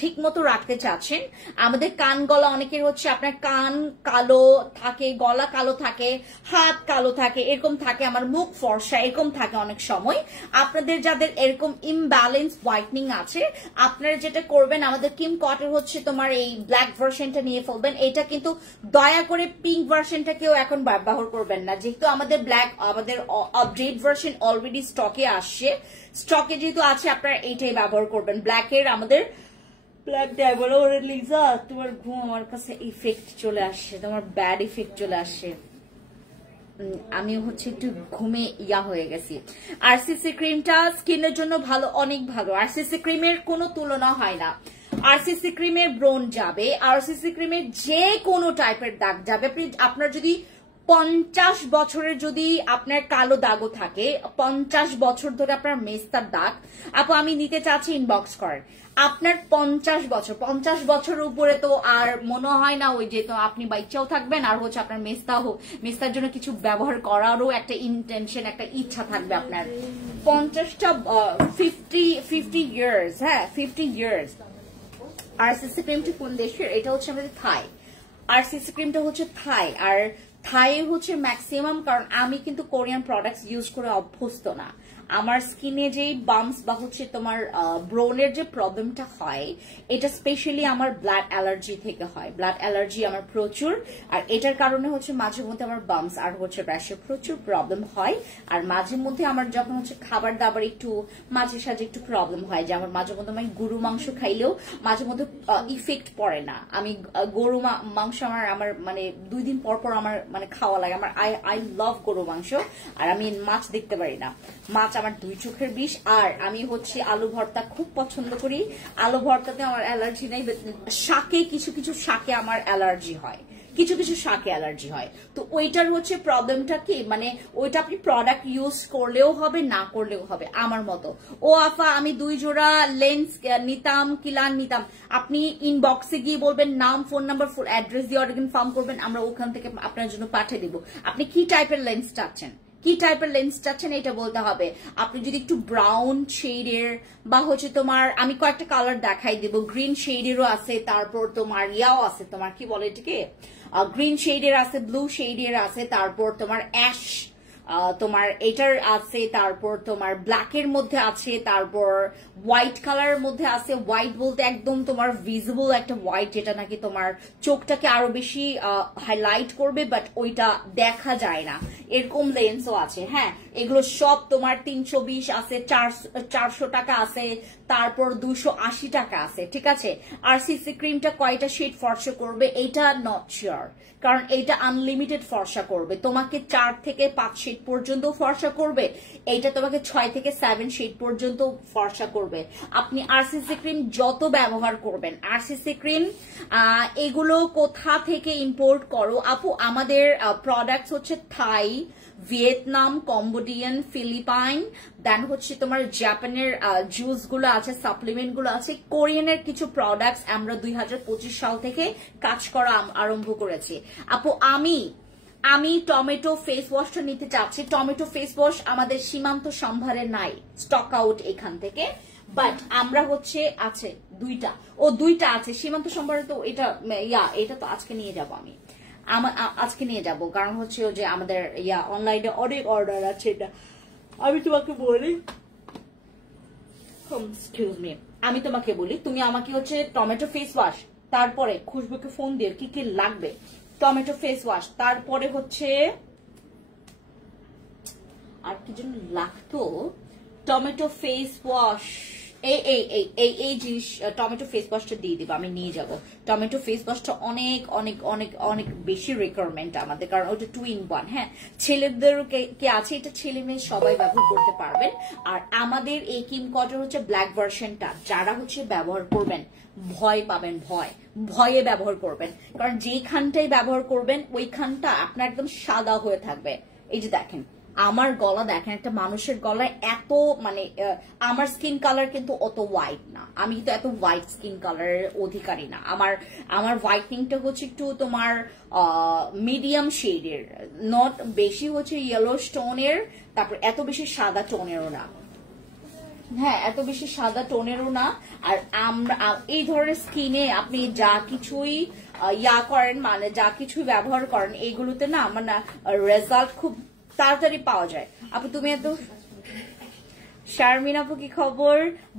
ঠিক মতো রাখতে চাচ্ছেন, আমাদের কান গলা অনেকের হচ্ছে আপনার কান কালো থাকে, গলা কালো থাকে, হাত কালো থাকে, এরকম থাকে, আমার মুখ ফর্সা এরকম থাকে অনেক সময়। আপনাদের যাদের এরকম ইমব্যালেন্স হোয়াইটনিং আছে, আপনারা যেটা করবেন, আমাদের কিম কটের হচ্ছে তোমার এই ব্ল্যাক ভার্সনটা নিয়ে ফেলবেন। এটা কিন্তু দয়া করে পিঙ্ক ভার্সনটাকেও এখন ব্যবহার করবেন না, যেহেতু আমাদের আমাদের আপডেট ভার্সন অলরেডি স্টকে আসছে, স্টকে যেহেতু আছে আপনারা এইটাই ব্যবহার করবেন। ব্ল্যাকের আমাদের ব্ল্যাক ডায়বলো লিজা, তোমার ঘুম আমার কাছে ইফেক্ট চলে আসছে, তোমার ব্যাড ইফেক্ট চলে আসছে, আমি হচ্ছে একটু ঘুমে ইয়া হয়ে গেছি। আরসিসি ক্রিমটা স্কিনের জন্য ভালো, অনেক ভালো, আরসিসি ক্রিমের কোনো তুলনা হয় না। আরসিসি ক্রিমের ব্রণ যাবে, আরসিসি ক্রিমের যে কোনো টাইপের দাগ যাবে। আপনার যদি 50 বছরের যদি আপনার কালো দাগও থাকে, 50 বছর ধরে আপনার মেস্তার দাগ, আপু আমি নিতে চাচ্ছি, ইনবক্স করেন। আপনার 50 বছর উপরে তো আর মনে হয় না ওই যে তো আপনি বাইচাও থাকবেন, আর হচ্ছে আপনার মেস্তার জন্য কিছু ব্যবহার করারও একটা ইন্টেনশন, একটা ইচ্ছা থাকবে আপনার। 50টা 50 ইয়ার্স, হ্যাঁ 50 ইয়ার্স। আরসিসি ক্রিমটি কোন দেশের? এটা হচ্ছে আমাদের থাই। আরসিসি ক্রিমটা হচ্ছে থাই, আর থাই হচ্ছে ম্যাক্সিমাম, কারণ আমি কিন্তু কোরিয়ান প্রোডাক্টস ইউজ করে অভ্যস্ত না। আমার স্কিনে যে বাম্পস বা হচ্ছে তোমার ব্রোনের যে প্রবলেমটা হয়, এটা স্পেশালি আমার ব্লাড অ্যালার্জি থেকে হয়। ব্লাড অ্যালার্জি আমার প্রচুর, আর এটার কারণে হচ্ছে মাঝে মধ্যে আমার বাম্পস আর হচ্ছে র্যাশের প্রচুর প্রবলেম হয়। আর মাঝে মধ্যে আমার যখন হচ্ছে খাবার দাবার একটু মাঝে সাঝে একটু প্রবলেম হয়, যে আমার মাঝে মধ্যে আমি গরু মাংস খাইলেও মাঝে মধ্যে ইফেক্ট পড়ে না। আমি গরু মাংস আমার মানে 2 দিন পর পর আমার মানে খাওয়া লাগে। আমার আই লাভ গরু মাংস, আর আমি মাছ দেখতে পারি না, মাছ আমার 2 চোখের বিষ। আর আমি হচ্ছে আলু ভর্তা খুব পছন্দ করি, আলু ভর্তাতে আমার অ্যালার্জি নেই, শাকে কিছু শাকে আমার অ্যালার্জি হয়, কিছু শাকে অ্যালার্জি হয়। তো ওইটার হচ্ছে প্রবলেমটা কি, মানে ওইটা আপনি প্রোডাক্ট ইউজ করলেও হবে, না করলেও হবে আমার মতো। ও আফা আমি 2 জোড়া লেন্স নিতাম, কিলান নিতাম, আপনি ইনবক্সে গিয়ে বলবেন নাম, ফোন নাম্বার, ফুল অ্যাড্রেস দিয়ে অর্ডার কনফার্ম করবেন, আমরা ওখান থেকে আপনার জন্য পাঠিয়ে দিব। আপনি কি টাইপের লেন্স চাচ্ছেন, কি টাইপের লেন্স চাচ্ছেন এটা বলতে হবে। আপনি যদি একটু ব্রাউন শেডের বা হচ্ছে তোমার, আমি কয়েকটা কালার দেখাই দিব, গ্রিন শেডেরও আছে, তারপর তোমার ইয়াও আছে, তোমার কি বলে এটাকে, গ্রিন শেডের আছে, ব্লু শেডের আছে, তারপর তোমার অ্যাশ তোমার এটার আছে, তারপর তোমার ব্ল্যাকের মধ্যে আছে, তারপর হোয়াইট কালারের মধ্যে আছে। হোয়াইট বলতে একদম তোমার ভিজিবল একটা হোয়াইট, যেটা নাকি তোমার চোখটাকে আরো বেশি হাইলাইট করবে, বাট ওইটা দেখা যায় না, এরকম লেন্সও আছে। হ্যাঁ, এগুলো সব তোমার 320 আছে, 400 টাকা আছে, তারপর 280 টাকা আছে, ঠিক আছে। আর সিসি ক্রিমটা কয়টা শেড ফর্সা করবে এটা নট শিওর, কারণ এটা আনলিমিটেড ফর্সা করবে, তোমাকে 4 থেকে 5 শেড পর্যন্ত ফর্সা করবে, এইটা তোমাকে 6 থেকে 7 শেড পর্যন্ত ফর্সা করবে। আপনি আরসিসি ক্রিম যত ব্যবহার করবেন, আরসিসি ক্রিম এগুলো কোথা থেকে ইম্পোর্ট করো আপু? আমাদের প্রোডাক্টস হচ্ছে থাই, ভিয়েতনাম, কম্বোডিয়ান, ফিলিপাইন, দেন হচ্ছে তোমার জাপানের জুস গুলো আছে, সাপ্লিমেন্ট গুলো আছে, কোরিয়ানের কিছু প্রোডাক্টস আমরা 2025 সাল থেকে কাজ করা আরম্ভ করেছি। আপু আমি টমেটো ফেস ওয়াশটা নিতে চাচ্ছি। টমেটো ফেস ওয়াশ আমাদের সীমান্ত সম্ভারে নাই, স্টক আউট এখান থেকে, বাট আমরা হচ্ছে আছে 2টা আছে সীমান্ত সম্ভারে। তো এটা তো আজকে নিয়ে যাব, আমি আজকে নিয়ে যাব, কারণ হচ্ছে যে আমাদের অনলাইনে অনেক অর্ডার আছে। এটা আমি তোমাকে বলি, এক্সকিউজ মি, আমি তোমাকে বলি, তুমি আমাকে হচ্ছে টমেটো ফেস ওয়াশ, তারপরে খুশবুকে ফোন দিয়ে কি কি লাগবে, টমেটো ফেস ওয়াশ, তারপরে হচ্ছে আর কি যেন লাগতো, টমেটো ফেস ওয়াশ, এই এই এই এই এই জিনিস টমেটো ফেস ওয়াশটা দিয়ে দিব, আমি নিয়ে যাব। টমেটো ফেস ওয়াশটা অনেক অনেক অনেক অনেক বেশি রিকোয়ারমেন্ট আমাদের, কারণ ওটা 2 in 1। হ্যাঁ, ছেলেদের কে আছে, এটা ছেলে মেয়ে সবাই ব্যবহার করতে পারবেন। আর আমাদের এই কিমকটের হচ্ছে ব্ল্যাক ভার্সনটা, যারা হচ্ছে ব্যবহার করবেন ভয় পাবেন, ভয়ে ব্যবহার করবেন, কারণ যেখানটাই ব্যবহার করবেন ওইখানটা আপনার একদম সাদা হয়ে থাকবে। এই যে দেখেন আমার গলা, দেখেন একটা মানুষের গলায় এত মানে আমার স্কিন কালার কিন্তু অত হোয়াইট না, আমি কিন্তু এত হোয়াইট স্কিন কালারের অধিকারী না। আমার হোয়াইটনিংটা হচ্ছে একটু তোমার মিডিয়াম শেডের, নট বেশি হচ্ছে ইয়েলো স্টোনের, তারপর এত বেশি সাদা টোনেরও না। হ্যাঁ, এত বেশি সাদা টোনেরও না। আর আমরা এই ধরনের স্কিনে আপনি যা কিছুই করেন, মানে যা কিছুই ব্যবহার করেন, এইগুলোতে না আমার না রেজাল্ট খুব তাড়াতাড়ি পাওয়া যায়। আপু তুমি এত, শারমিন আপু কি খবর?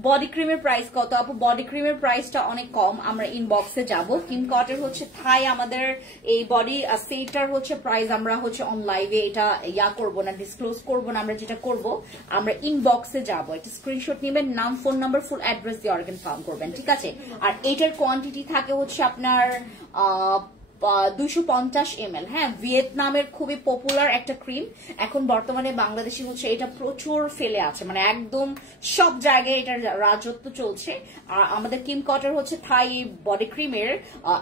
বডি ক্রিমের প্রাইস কত আপু? বডি ক্রিমের প্রাইসটা অনেক কম, আমরা ইনবক্সে যাব। কিমকটের হচ্ছে থাই আমাদের এই বডি সেটার হচ্ছে প্রাইস আমরা হচ্ছে অন লাইভে এটা করব না, ডিসক্লোজ করব না। আমরা যেটা করব, আমরা ইনবক্সে যাব, একটা স্ক্রিনশট নেবেন, নাম ফোন নাম্বার ফুল অ্যাড্রেস দিয়ে অর্ডার কনফার্ম করবেন, ঠিক আছে? আর এটার কোয়ান্টিটি থাকে হচ্ছে আপনার 250 ml। হ্যাঁ, ভিয়েতনামের খুবই পপুলার একটা ক্রিম, এখন বর্তমানে বাংলাদেশে হচ্ছে এটা প্রচুর ফেলে আছে, মানে একদম সব জায়গায় এটার রাজত্ব চলছে। আর আমাদের কিমকটের হচ্ছে থাই বডি ক্রিমের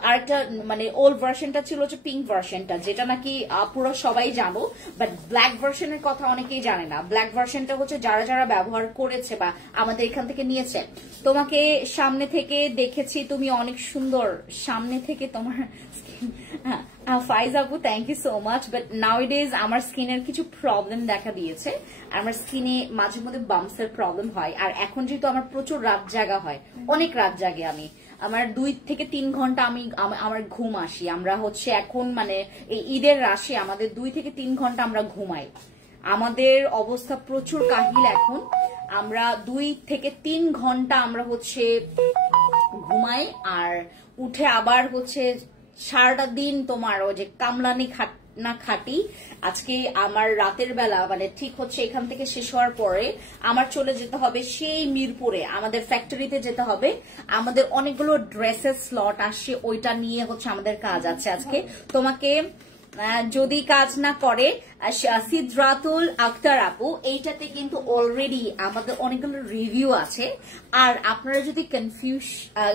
আরেকটা মানে ওল্ড ভার্সনটা ছিল হচ্ছে পিঙ্ক ভার্সনটা, যেটা নাকি পুরো সবাই জানো, বাট ব্ল্যাক ভার্সনের কথা অনেকেই জানে না। ব্ল্যাক ভার্সনটা হচ্ছে যারা যারা ব্যবহার করেছে বা আমাদের এখান থেকে নিয়েছে, তোমাকে সামনে থেকে দেখেছি, তুমি অনেক সুন্দর সামনে থেকে তোমার ফাইজ আপু, thank you so much. But nowadays আমার স্কিনের কিছু প্রবলেম দেখা দিয়েছে, আমার স্কিনে মাঝে মধ্যে বাম্পসের প্রবলেম হয়। আর এখন যেহেতু আমার প্রচুর রাত জাগা হয়, অনেক রাত জাগে আমি, আমার 2 থেকে 3 ঘন্টা আমার ঘুম আসি। আমরা হচ্ছে এখন মানে এই ঈদের রাশি আমাদের 2 থেকে 3 ঘন্টা আমরা ঘুমাই, আমাদের অবস্থা প্রচুর কাহিল এখন। আমরা 2 থেকে 3 ঘন্টা আমরা হচ্ছে ঘুমাই, আর উঠে আবার হচ্ছে সারাটা দিন তোমার ওই যে কামলানি না খাটি। আজকে আমার রাতের বেলা মানে ঠিক হচ্ছে এখান থেকে শেষ হওয়ার পরে আমার চলে যেতে হবে সেই মিরপুরে, আমাদের ফ্যাক্টরিতে যেতে হবে। আমাদের অনেকগুলো ড্রেসের স্লট আসছে, ওইটা নিয়ে হচ্ছে আমাদের কাজ আছে আজকে। তোমাকে যদি কাজ না করে সিদ্রাতুল আক্তার আপু, এইটাতে কিন্তু অলরেডি আমাদের অনেকগুলো রিভিউ আছে। আর আপনারা যদি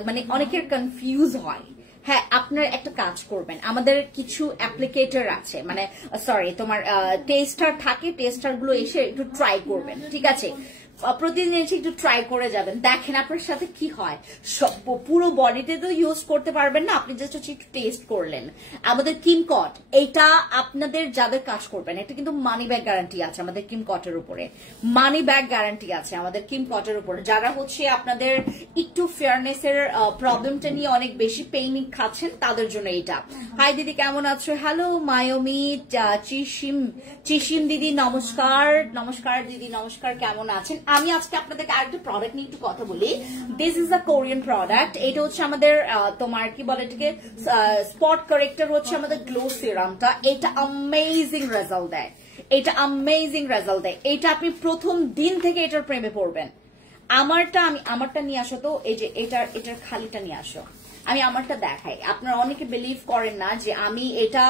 মানে অনেকের কনফিউজ হয়, হ্যাঁ আপনার একটা কাজ করবেন, আমাদের কিছু অ্যাপ্লিকেটর আছে, মানে সরি তোমার টেস্টার থাকে, টেস্টার গুলো এসে একটু ট্রাই করবেন, ঠিক আছে? প্রতিদিন এসে একটু ট্রাই করে যাবেন, দেখেন আপনার সাথে কি হয়। পুরো বডিতে তো ইউজ করতে পারবেন না, আপনি জাস্ট হচ্ছে একটু টেস্ট করলেন। আমাদের কিমকট এইটা আপনাদের যাদের কাজ করবেন, এটা কিন্তু মানি ব্যাগ গ্যারান্টি আছে আমাদের কিমকটের উপরে, মানি ব্যাগ গ্যারান্টি আছে আমাদের কিমকটের উপরে। যারা হচ্ছে আপনাদের একটু ফেয়ারনেস এর প্রবলেমটা নিয়ে অনেক বেশি পেইন খাচ্ছেন, তাদের জন্য এটা। হাই দিদি কেমন আছো? হ্যালো মায়োমি চিসিম দিদি, নমস্কার। নমস্কার দিদি, নমস্কার, কেমন আছেন? আমি আজকে আপনাদেরকে আরেকটা প্রোডাক্ট নিয়ে একটু কথা বলি। This is a Korean product, এটা হচ্ছে আমাদের তোমার কি বলে এটাকে স্পট কারেক্টর হচ্ছে আমাদের গ্লো সিরামটা। এটা অ্যামেজিং রেজাল্ট দেয়, এটা অ্যামেজিং রেজাল্ট দেয়। এটা আপনি প্রথম দিন থেকে এটার প্রেমে পড়বেন। আমারটা নিয়ে আসো তো, এই যে এটার খালিটা নিয়ে আসো, আমি আমারটা দেখাই। আপনারা অনেকে বিলিভ করেন না যে আমি এটা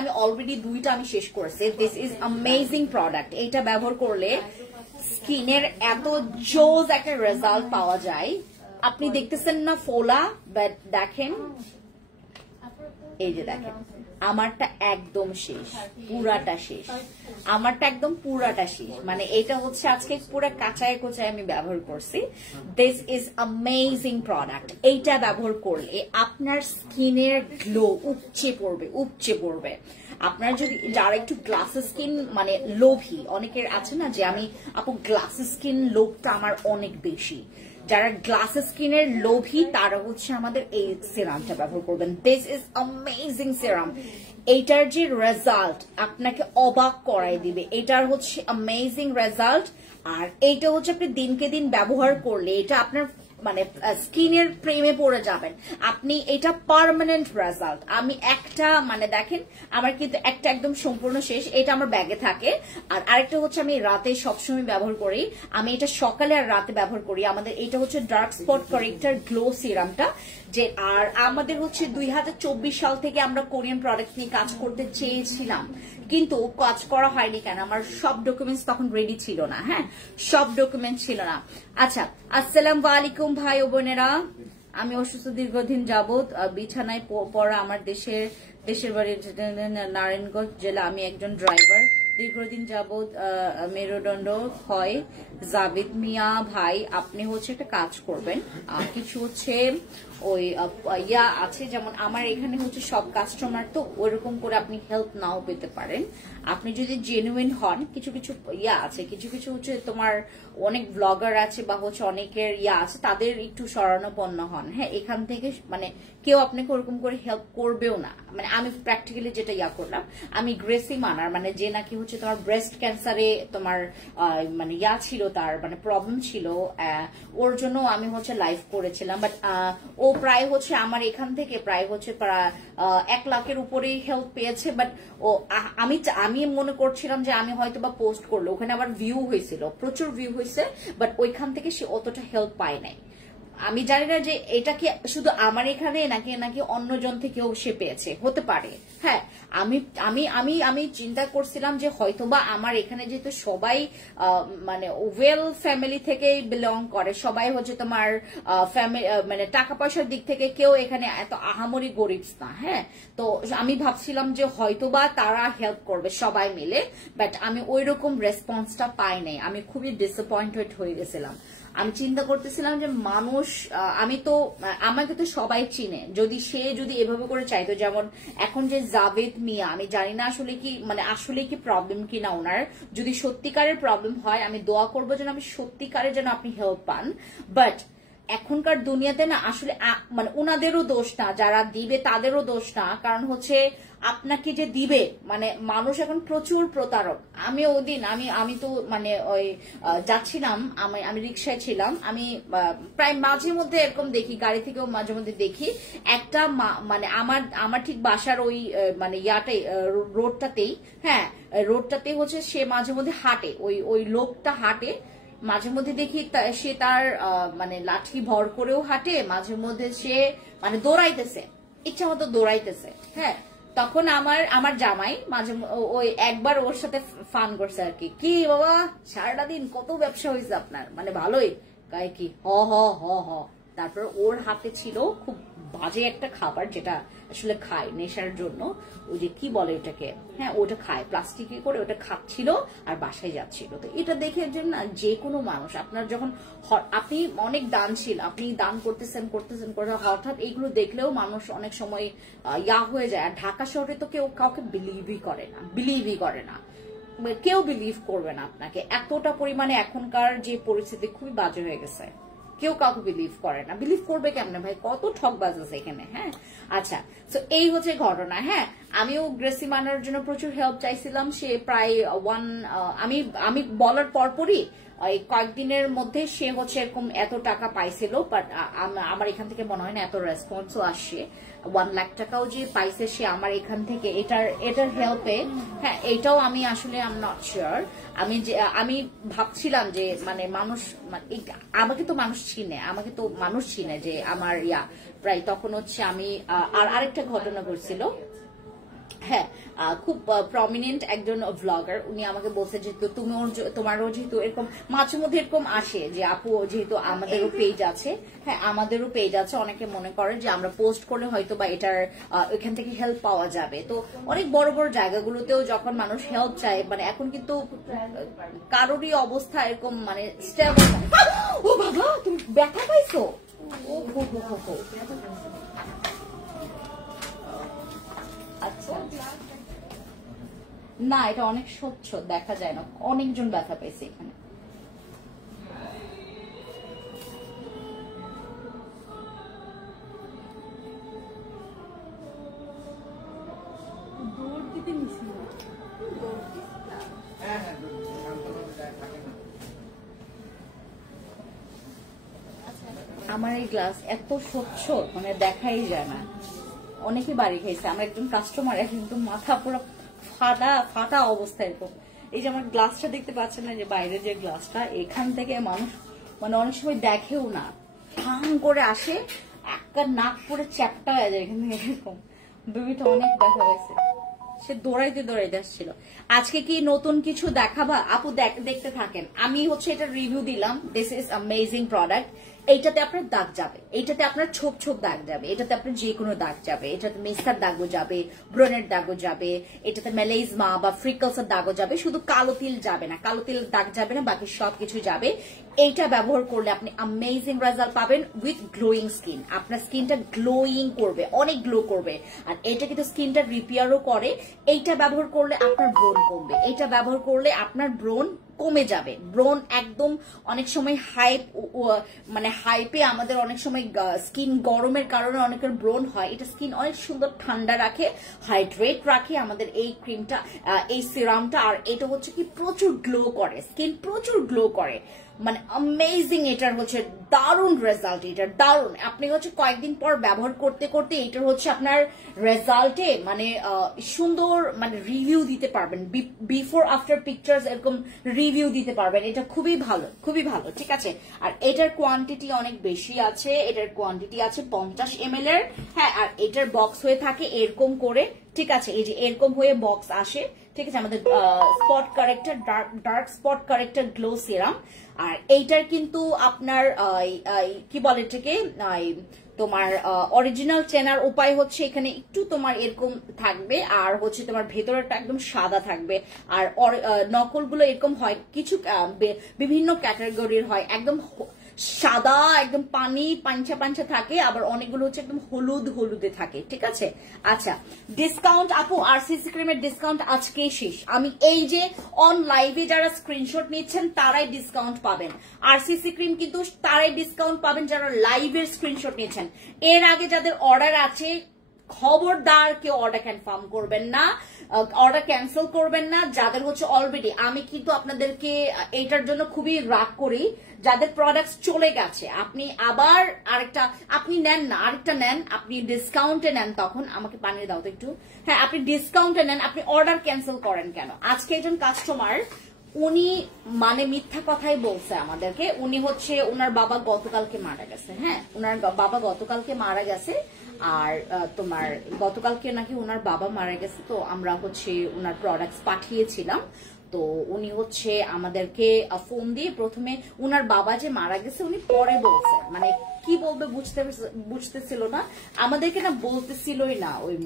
আমি অলরেডি 2টা আমি শেষ করেছি। দিস ইজ অ্যামেজিং প্রোডাক্ট, এটা ব্যবহার করলে স্কিনের এত জোস একটা রেজাল্ট পাওয়া যায়। আপনি দেখতেছেন না ফোলা, বাট দেখেন এই যে দেখেন আমারটা একদম শেষ, পুরাটা শেষ, আমারটা একদম পুরাটা শেষ। মানে এটা হচ্ছে আজকে পুরো কাঁচায় কোচায় আমি ব্যবহার করছি। দিস ইজ অ্যামেজিং প্রোডাক্ট, এইটা ব্যবহার করলে আপনার স্কিনের গ্লো উপচে পড়বে। আপনার যদি যারা একটু গ্লাস স্কিন মানে লোভী, অনেকের আছে না যে আমি আপু গ্লাস স্কিন লোভটা আমার অনেক বেশি, যারা গ্লাস স্কিনের লোভী তারা হচ্ছে আমাদের এই সিরামটা ব্যবহার করবেন। দিস ইজ অ্যামেজিং সিরাম, এইটার যে রেজাল্ট আপনাকে অবাক করাই দিবে। এটার হচ্ছে অ্যামেজিং রেজাল্ট, আর এইটা হচ্ছে আপনি দিনকে দিন ব্যবহার করলে এটা আপনার মানে স্কিনের প্রেমে পড়ে যাবেন আপনি, এটা পার্মানেন্ট রেজাল্ট। আমি একটা মানে দেখেন আমার কিন্তু একটা একদম সম্পূর্ণ শেষ, এটা আমার ব্যাগে থাকে, আর আরেকটা হচ্ছে আমি রাতে সবসময় ব্যবহার করি, আমি এটা সকালে আর রাতে ব্যবহার করি। আমাদের এটা হচ্ছে ডার্ক স্পট কারেক্টর গ্লো সিরামটা, যে আর আমাদের হচ্ছে 2024 সাল থেকে আমরা কোরিয়ান প্রোডাক্ট নিয়ে কাজ করতে চেয়েছিলাম, কিন্তু কাজ করা হয়নি কেন, আমার সব ডকুমেন্টস তখন রেডি ছিল না। হ্যাঁ, সব ডকুমেন্ট ছিল না। আচ্ছা, আসসালামু আলাইকুম ভাই ও বোনেরা, আমি অসুস্থ দীর্ঘদিন যাবত, বিছানায় পড়া, আমার দেশের বাড়ি নারায়ণগঞ্জ জেলা, আমি একজন ড্রাইভার, দীর্ঘদিন যাবত মেরুদণ্ড ক্ষয়। জাভেদ মিয়া ভাই, আপনি হচ্ছে একটা কাজ করবেন, কিছু হচ্ছে ওই ইয়া আছে, যেমন আমার এখানে হচ্ছে সব কাস্টমার তো ওইরকম করে আপনি হেল্প নাও পেতে পারেন। আপনি যদি জেনুইন হন, কিছু কিছু ইয়া আছে, কিছু কিছু হচ্ছে তোমার অনেক ব্লগার আছে বা হচ্ছে অনেকের ইয়া আছে, তাদের একটু শরণাপন্ন হন। হ্যাঁ, এখান থেকে মানে কেউ আপনাকে ওরকম করে হেল্প করবেও না। মানে আমি প্র্যাকটিক্যালি যেটা ইয়া করলাম, আমি গ্রেসি মানার মানে যে নাকি হচ্ছে তোমার ব্রেস্ট ক্যান্সারে তোমার মানে ইয়া ছিল, তার মানে প্রবলেম ছিল, ওর জন্য আমি হচ্ছে লাইভ করেছিলাম। বাট ও প্রায় হচ্ছে আমার এখান থেকে প্রায় হচ্ছে প্রায় 1 লাখের উপরেই হেল্প পেয়েছে। বাট ও আমি মনে করছিলাম যে আমি হয়তো বা পোস্ট করলো, ওখানে আবার ভিউ হয়েছিল, প্রচুর ভিউ হয়েছে, বাট ওইখান থেকে সে অতটা হেল্প পায় নাই। আমি জানি না যে এটা কি শুধু আমার এখানে নাকি নাকি অন্যজন থেকেও সে পেয়েছে, হতে পারে। হ্যাঁ, আমি আমি আমি আমি চিন্তা করছিলাম যে হয়তোবা আমার এখানে যেহেতু সবাই মানে ওয়েল ফ্যামিলি থেকে বিলং করে, সবাই হচ্ছে তোমার ফ্যামিলি মানে টাকা পয়সার দিক থেকে কেউ এখানে এত আহামরি গরিব না। হ্যাঁ, তো আমি ভাবছিলাম যে হয়তোবা তারা হেল্প করবে সবাই মিলে, বাট আমি ওই রকম রেসপন্সটা পাই নাই, আমি খুবই ডিসঅ্যাপয়েন্টেড হয়ে গেছিলাম। আমি চিন্তা করতেছিলাম যে মানুষ, আমি তো আমাকে তো সবাই চিনে, যদি সে যদি এভাবে করে চাইতো, যেমন এখন যে জাভেদ মিয়া, আমি জানি না আসলে কি মানে আসলে কি প্রবলেম কি না ওনার, যদি সত্যিকারের প্রবলেম হয় আমি দোয়া করবো যেন আমি সত্যিকারের যেন আপনি হেল্প পান। বাট এখনকার দুনিয়াতে না আসলে মানে ওনাদেরও দোষ না, যারা দিবে তাদেরও দোষ না, কারণ হচ্ছে আপনাকে যে দিবে মানে মানুষ এখন প্রচুর প্রতারক। আমি ওই দিন আমি তো মানে ওই যাচ্ছিলাম, আমি রিক্সায় ছিলাম, আমি প্রায় মাঝে মধ্যে এরকম দেখি, গাড়ি থেকেও মাঝে মধ্যে দেখি একটা মানে আমার ঠিক বাসার ওই মানে ইয়াটাই রোডটাতেই, হ্যাঁ রোডটাতেই হচ্ছে সে মাঝে মধ্যে হাঁটে, ওই লোকটা হাঁটে, মাঝে মধ্যে দেখি সে তার মানে লাঠি ভর করেও হাঁটে, মাঝে মধ্যে সে মানে দৌড়াইতেছে, ইচ্ছা মতো দৌড়াইতেছে। হ্যাঁ, তখন আমার জামাই মাঝে ওই একবার ওর সাথে ফান করছে আর কি বাবা সারাটা দিন কত ব্যবসা হয়েছে আপনার, মানে ভালোই গায়ে কি হ হ হ হ। তারপর ওর হাতে ছিল খুব বাজে একটা খাবার, যেটা আসলে খায় নেশার জন্য, ওই যে কি বলে ওটাকে, হ্যাঁ ওটা খায় প্লাস্টিকে করে, ওটা খাচ্ছিল আর বাসায় যাচ্ছিল। তো এটা দেখে না যে কোনো মানুষ, আপনার যখন আপনি অনেক দানশীল, আপনি দান করতেছেন হঠাৎ এইগুলো দেখলেও মানুষ অনেক সময় ইয়া হয়ে যায়। আর ঢাকা শহরে তো কেউ কাউকে বিলিভই করে না, কেউ বিলিভ করবে না আপনাকে, এতটা পরিমাণে এখনকার যে পরিস্থিতি খুবই বাজে হয়ে গেছে, কেউ কাউকে বিলিভ করে না। বিলিভ করবে কেমনে ভাই, কত ঠকবাজ আছে এখানে। হ্যাঁ, আচ্ছা, তো এই হচ্ছে ঘটনা। হ্যাঁ, আমিও গ্রেসি মানার জন্য প্রচুর হেল্প চাইছিলাম, সে প্রায় আমি বলার পরপরই কয়েকদিনের মধ্যে সে হচ্ছে এরকম এত টাকা পাইছিল, বাট আমার এখান থেকে মনে হয় না এত রেসপন্সও আসছে। 1 লাখ টাকাও যে পাইছে সে আমার এখান থেকে এটার হেল্পে। হ্যাঁ, এটাও আমি আসলে আই এম নট শিওর। আমি ভাবছিলাম যে মানে মানুষ আমাকে তো মানুষ চিনে যে আমার প্রায় তখন হচ্ছে আমি আরেকটা ঘটনা ঘটছিল। হ্যাঁ, খুব প্রমিনেন্ট একজন ব্লগার, উনি আমাকে বলছে যে তোমারও যেহেতু এরকম মাঝে মধ্যে এরকম আসে যে আপু যেহেতু আমাদেরও পেজ আছে, হ্যাঁ আমাদেরও পেজ আছে, অনেকে মনে করে যে আমরা পোস্ট করলে হয়তো বা এটার এখান থেকে হেল্প পাওয়া যাবে। তো অনেক বড় বড় জায়গাগুলোতেও যখন মানুষ হেল্প চায়, মানে এখন কিন্তু কারোরই অবস্থা এরকম মানে স্টেবল। ও বাবা, তুমি ব্যথা পাইছো? ও হো হো হো হো, আচ্ছা না এটা অনেক স্বচ্ছ, দেখা যায় না, অনেকজন ব্যথা পেয়েছে এখানে। আমার এই গ্লাস এত স্বচ্ছ মানে দেখাই যায় না, অনেকেই বাড়ি খাইছে। আমার একজন কাস্টমার কিন্তু মাথা পুরো ফাটা ফাটা অবস্থা এরকম। এই যে আমার গ্লাসটা দেখতে পাচ্ছেন না, যে বাইরে যে গ্লাসটা, এখান থেকে মানুষ মানে অনেক সময় দেখেও না, ঠাং করে আসে, একটা নাক পুরো চ্যাপটা হয়ে যায় এখান থেকে এরকম। বেবিটা অনেক দেখা হয়েছে, সে দৌড়াইতে দৌড়াইতে আসছিল। আজকে কি নতুন কিছু দেখাবা আপু? দেখতে থাকেন। আমি হচ্ছে এটা রিভিউ দিলাম, দিস ইজ অ্যামেজিং প্রোডাক্ট। এইটাতে আপনার দাগ যাবে, এইটাতে আপনার ছোপ ছোপ দাগ যাবে, এটাতে আপনার যে কোনো দাগ যাবে, এটাতে মেস্তার দাগও যাবে, ব্রনের দাগও যাবে, এটাতে মেলেজমা বা ফ্রিকলস এর দাগও যাবে, শুধু কালো তিল যাবে না, কালো তিল দাগ যাবে না, বাকি সবকিছু যাবে। এইটা ব্যবহার করলে আপনি অ্যামেজিং রেজাল্ট পাবেন উইথ গ্লোয়িং স্কিন। আপনার স্কিনটা গ্লোয়িং করবে, অনেক গ্লো করবে। আর এটা কিন্তু স্কিনটা রিপেয়ারও করে। এইটা ব্যবহার করলে আপনার ব্রণ কমবে, এইটা ব্যবহার করলে আপনার ব্রণ কমে যাবে। ব্রণ একদম অনেক সময় মানে হাইপে আমাদের অনেক সময় স্কিন গরমের কারণে অনেকের ব্রণ হয়, এটা স্কিন অনেক সুন্দর ঠান্ডা রাখে, হাইড্রেট রাখে আমাদের এই ক্রিমটা, এই সিরামটা। আর এটা হচ্ছে কি প্রচুর গ্লো করে, স্কিন প্রচুর গ্লো করে, মানে অ্যামেজিং। এটার হচ্ছে দারুণ রেজাল্ট, এটা দারুণ। আপনি হচ্ছে কয়েকদিন পর ব্যবহার করতে করতে এটার হচ্ছে আপনার রেজাল্টে মানে সুন্দর মানে রিভিউ দিতে পারবেন, বিফোর আফটার পিকচার্স এরকম রিভিউ দিতে পারবেন। এটা খুবই ভালো, খুবই ভালো, ঠিক আছে। আর এটার কোয়ান্টিটি অনেক বেশি আছে, এটার কোয়ান্টিটি আছে 50 ml এর। হ্যাঁ, আর এটার বক্স হয়ে থাকে এরকম করে, ঠিক আছে। এই যে এরকম হয়ে বক্স আসে, ঠিক আছে। আমাদের spot corrector, dark spot corrector glow serum. আর এইটার কিন্তু আপনার কি বলে এটাকে, তোমার অরিজিনাল চেনার উপায় হচ্ছে এখানে একটু তোমার এরকম থাকবে, আর হচ্ছে তোমার ভেতরটা একদম সাদা থাকবে। আর নকলগুলো এরকম হয়, কিছু বিভিন্ন ক্যাটাগরির হয়, একদম সাদা একদম পানি পাঞ্চা পাঞ্চা থাকে, আবার অনেকগুলো হচ্ছে একদম হলুদ হলুদে থাকে, ঠিক আছে। আচ্ছা, ডিসকাউন্ট আপু, আরসিসি ক্রিমের ডিসকাউন্ট আজকেই শেষ। আমি এই যে অন লাইভে যারা স্ক্রিনশট নিচ্ছেন তারাই ডিসকাউন্ট পাবেন। আরসিসি ক্রিম কিন্তু তারাই ডিসকাউন্ট পাবেন যারা লাইভের স্ক্রিনশট নিচ্ছেন। এর আগে যাদের অর্ডার আছে খবরদার কেউ অর্ডার কনফার্ম করবেন না, অর্ডার ক্যান্সেল করবেন না। যাদের হচ্ছে অলরেডি, আমি কিন্তু আপনাদেরকে এটার জন্য খুবই রাগ করি, যাদের প্রোডাক্ট চলে গেছে আপনি আবার আরেকটা আপনি নেন না, আরেকটা নেন, আপনি ডিসকাউন্টে নেন, তখন আমাকে পানিয়ে দাও তো একটু। হ্যাঁ, আপনি ডিসকাউন্টে নেন, আপনি অর্ডার ক্যান্সেল করেন কেন? আজকে একজন কাস্টমার, উনি মানে মিথ্যা কথাই বলছে আমাদেরকে। উনি হচ্ছে ওনার বাবা গতকালকে মারা গেছে। হ্যাঁ, ওনার বাবা গতকালকে মারা গেছে। আর তোমার গতকালকে নাকি ওনার বাবা মারা গেছে, তো আমরা হচ্ছে ওনার প্রোডাক্টস পাঠিয়েছিলাম। তো উনি হচ্ছে আমাদেরকে ফোন দিয়ে প্রথমে ওনার বাবা যে মারা গেছে উনি পরে বলছে, মানে কি বলবে বুঝতেছিল না, আমাদেরকে না বলতেছিলই না ওই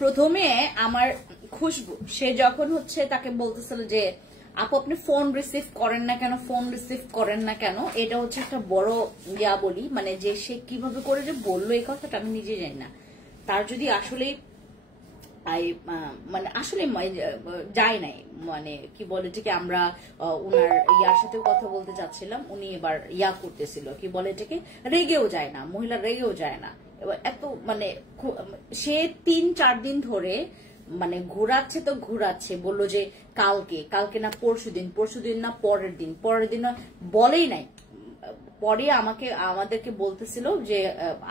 প্রথমে আমার খুশবু, সে যখন হচ্ছে তাকে বলতেছিল যে আপু আপনি ফোন রিসিভ করেন না কেন, ফোন রিসিভ করেন না কেন, এটা হচ্ছে একটা বড় বলি, মানে যে সে কিভাবে করে যে বললো এই কথাটা আমি নিজে জানি না। তার যদি আসলে মানে আসলে যায় নাই, মানে কি বলে এটাকে, আমরা উনার ইয়ার সাথেও কথা বলতে চাচ্ছিলাম, উনি এবার ইয়া করতেছিল, কি বলে এটাকে, রেগেও যায় না, মহিলা রেগেও যায় না। এবার এত মানে সে 3-4 দিন ধরে মানে ঘোরাচ্ছে, তো ঘোরাচ্ছে, বললো যে কালকে না পরশুদিন না পরের দিন বলেই নাই। পরে আমাদেরকে বলতেছিল যে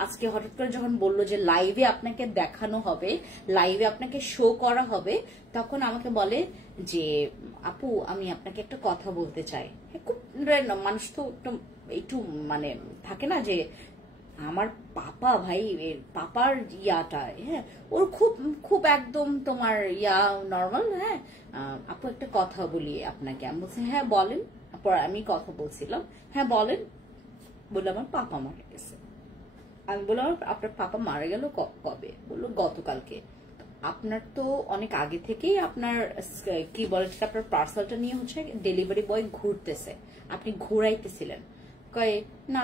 আজকে হঠাৎ করে যখন বললো যে লাইভে আপনাকে দেখানো হবে, লাইভে আপনাকে শো করা হবে, তখন আমাকে বলে যে আপু আমি আপনাকে একটা কথা বলতে চাই। খুব মানুষ তো একটু মানে থাকে না যে আমার পাপা, ভাই পাপার ইয়াটা, হ্যাঁ ওর খুব খুব একদম তোমার ইয়া নর্মাল। হ্যাঁ আপু একটা কথা বলি আপনাকে। আমি বলছি হ্যাঁ বলেন। আমি কথা বলছিলাম, হ্যাঁ বলেন। বললো আমার পাপা মারা গেছে। আমি বললাম আপনার পাপা মারা গেল কবে? বললো গতকালকে। আপনার তো অনেক আগে থেকেই আপনার কি বলে আপনার পার্সেলটা নিয়ে হচ্ছে ডেলিভারি বয় ঘুরতেছে, আপনি ঘুরাইতেছিলেন। কয়ে না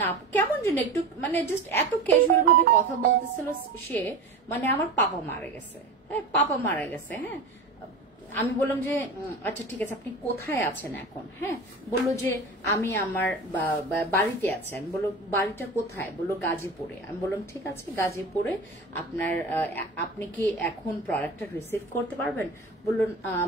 না কেমন যেন একটু মানে জাস্ট এত ক্যাজুয়াল ভাবে কথা বলতেছিল সে, মানে আমার পাপা মারা গেছে। হ্যাঁ পাপা মারা গেছে। হ্যাঁ আমি বললাম যে আচ্ছা ঠিক আছে, আপনি কোথায় আছেন এখন? হ্যাঁ, বললো যে আমি আমার বাড়িতে আছি। আমি বললো বাড়িটা কোথায়? বললো গাজীপুরে। আমি বললাম ঠিক আছে, গাজীপুরে আপনি কি এখন প্রোডাক্টটা রিসিভ করতে পারবেন?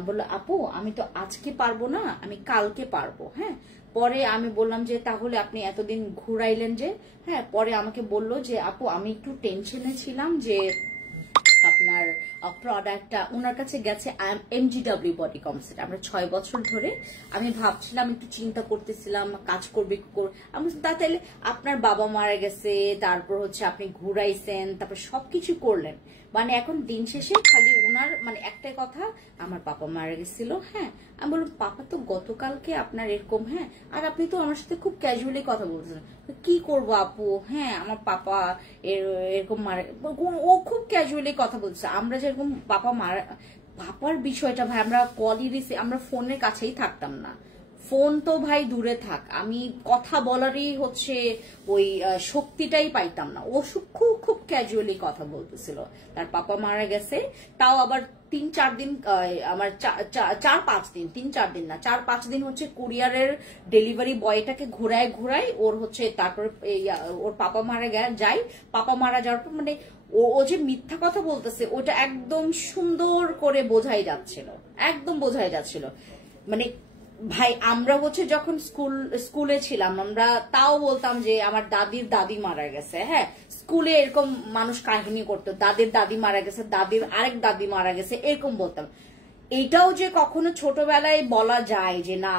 বললো আপু আমি তো আজকে পারবো না, আমি কালকে পারবো। হ্যাঁ, পরে আমি বললাম যে তাহলে আপনি এতদিন ঘুরাইলেন যে? হ্যাঁ, পরে আমাকে বললো যে আপু আমি একটু টেনশনে ছিলাম যে আপনার প্রোডাক্টটা ওনার কাছে গেছে MGW বডি কমসেট। আমরা 6 বছর ধরে আমি ভাবছিলাম, একটু চিন্তা করতেছিলাম কাজ করবে। আমি তাহলে আপনার বাবা মারা গেছে, তারপর হচ্ছে আপনি ঘুরাইছেন, তারপর সবকিছু করলেন, মানে এখন দিন শেষে খালি ওনার মানে একটাই কথা, আমার পাপা মারা গেছিল। হ্যাঁ, আমি বললাম পাপা তো গতকালকে আপনার এরকম। হ্যাঁ, আর আপনি তো আমার সাথে খুব ক্যাজুয়ালি কথা বলছেন। কি করব আপু, হ্যাঁ আমার পাপা এরকম মারা, ও খুব ক্যাজুয়ালি কথা বলছে। আমরা যেরকম পাপার বিষয়টা ভাই, আমরা কলই রিসিভ, আমরা ফোনের কাছেই থাকতাম না। ফোন তো ভাই দূরে থাক, আমি কথা বলারই হচ্ছে ওই শক্তিটাই পাইতাম না। ও খুব খুব ক্যাজুয়ালি কথা বলতেছিল। তার পাপা মারা গেছে, তাও আবার 3-4 দিন, আমার 4-5 দিন, 3-4 দিন না, 4-5 দিন হচ্ছে কুরিয়ারের ডেলিভারি বয়টাকে ঘুরায় ওর হচ্ছে, তারপরে ওর পাপা মারা যায়। পাপা মারা যাওয়ার পর মানে ও যে মিথ্যা কথা বলতেছে ওটা একদম সুন্দর করে বোঝাই যাচ্ছিল, একদম বোঝাই যাচ্ছিল। মানে ভাই আমরা হচ্ছে যখন স্কুলে ছিলাম, আমরা তাও বলতাম যে আমার দাদির দাদি মারা গেছে। হ্যাঁ, স্কুলে এরকম মানুষ কাহিনী করতো, দাদির দাদি মারা গেছে, দাদির আরেক দাদি মারা গেছে, এরকম বলতাম। এটাও যে কখনো ছোটবেলায় বলা যায় যে না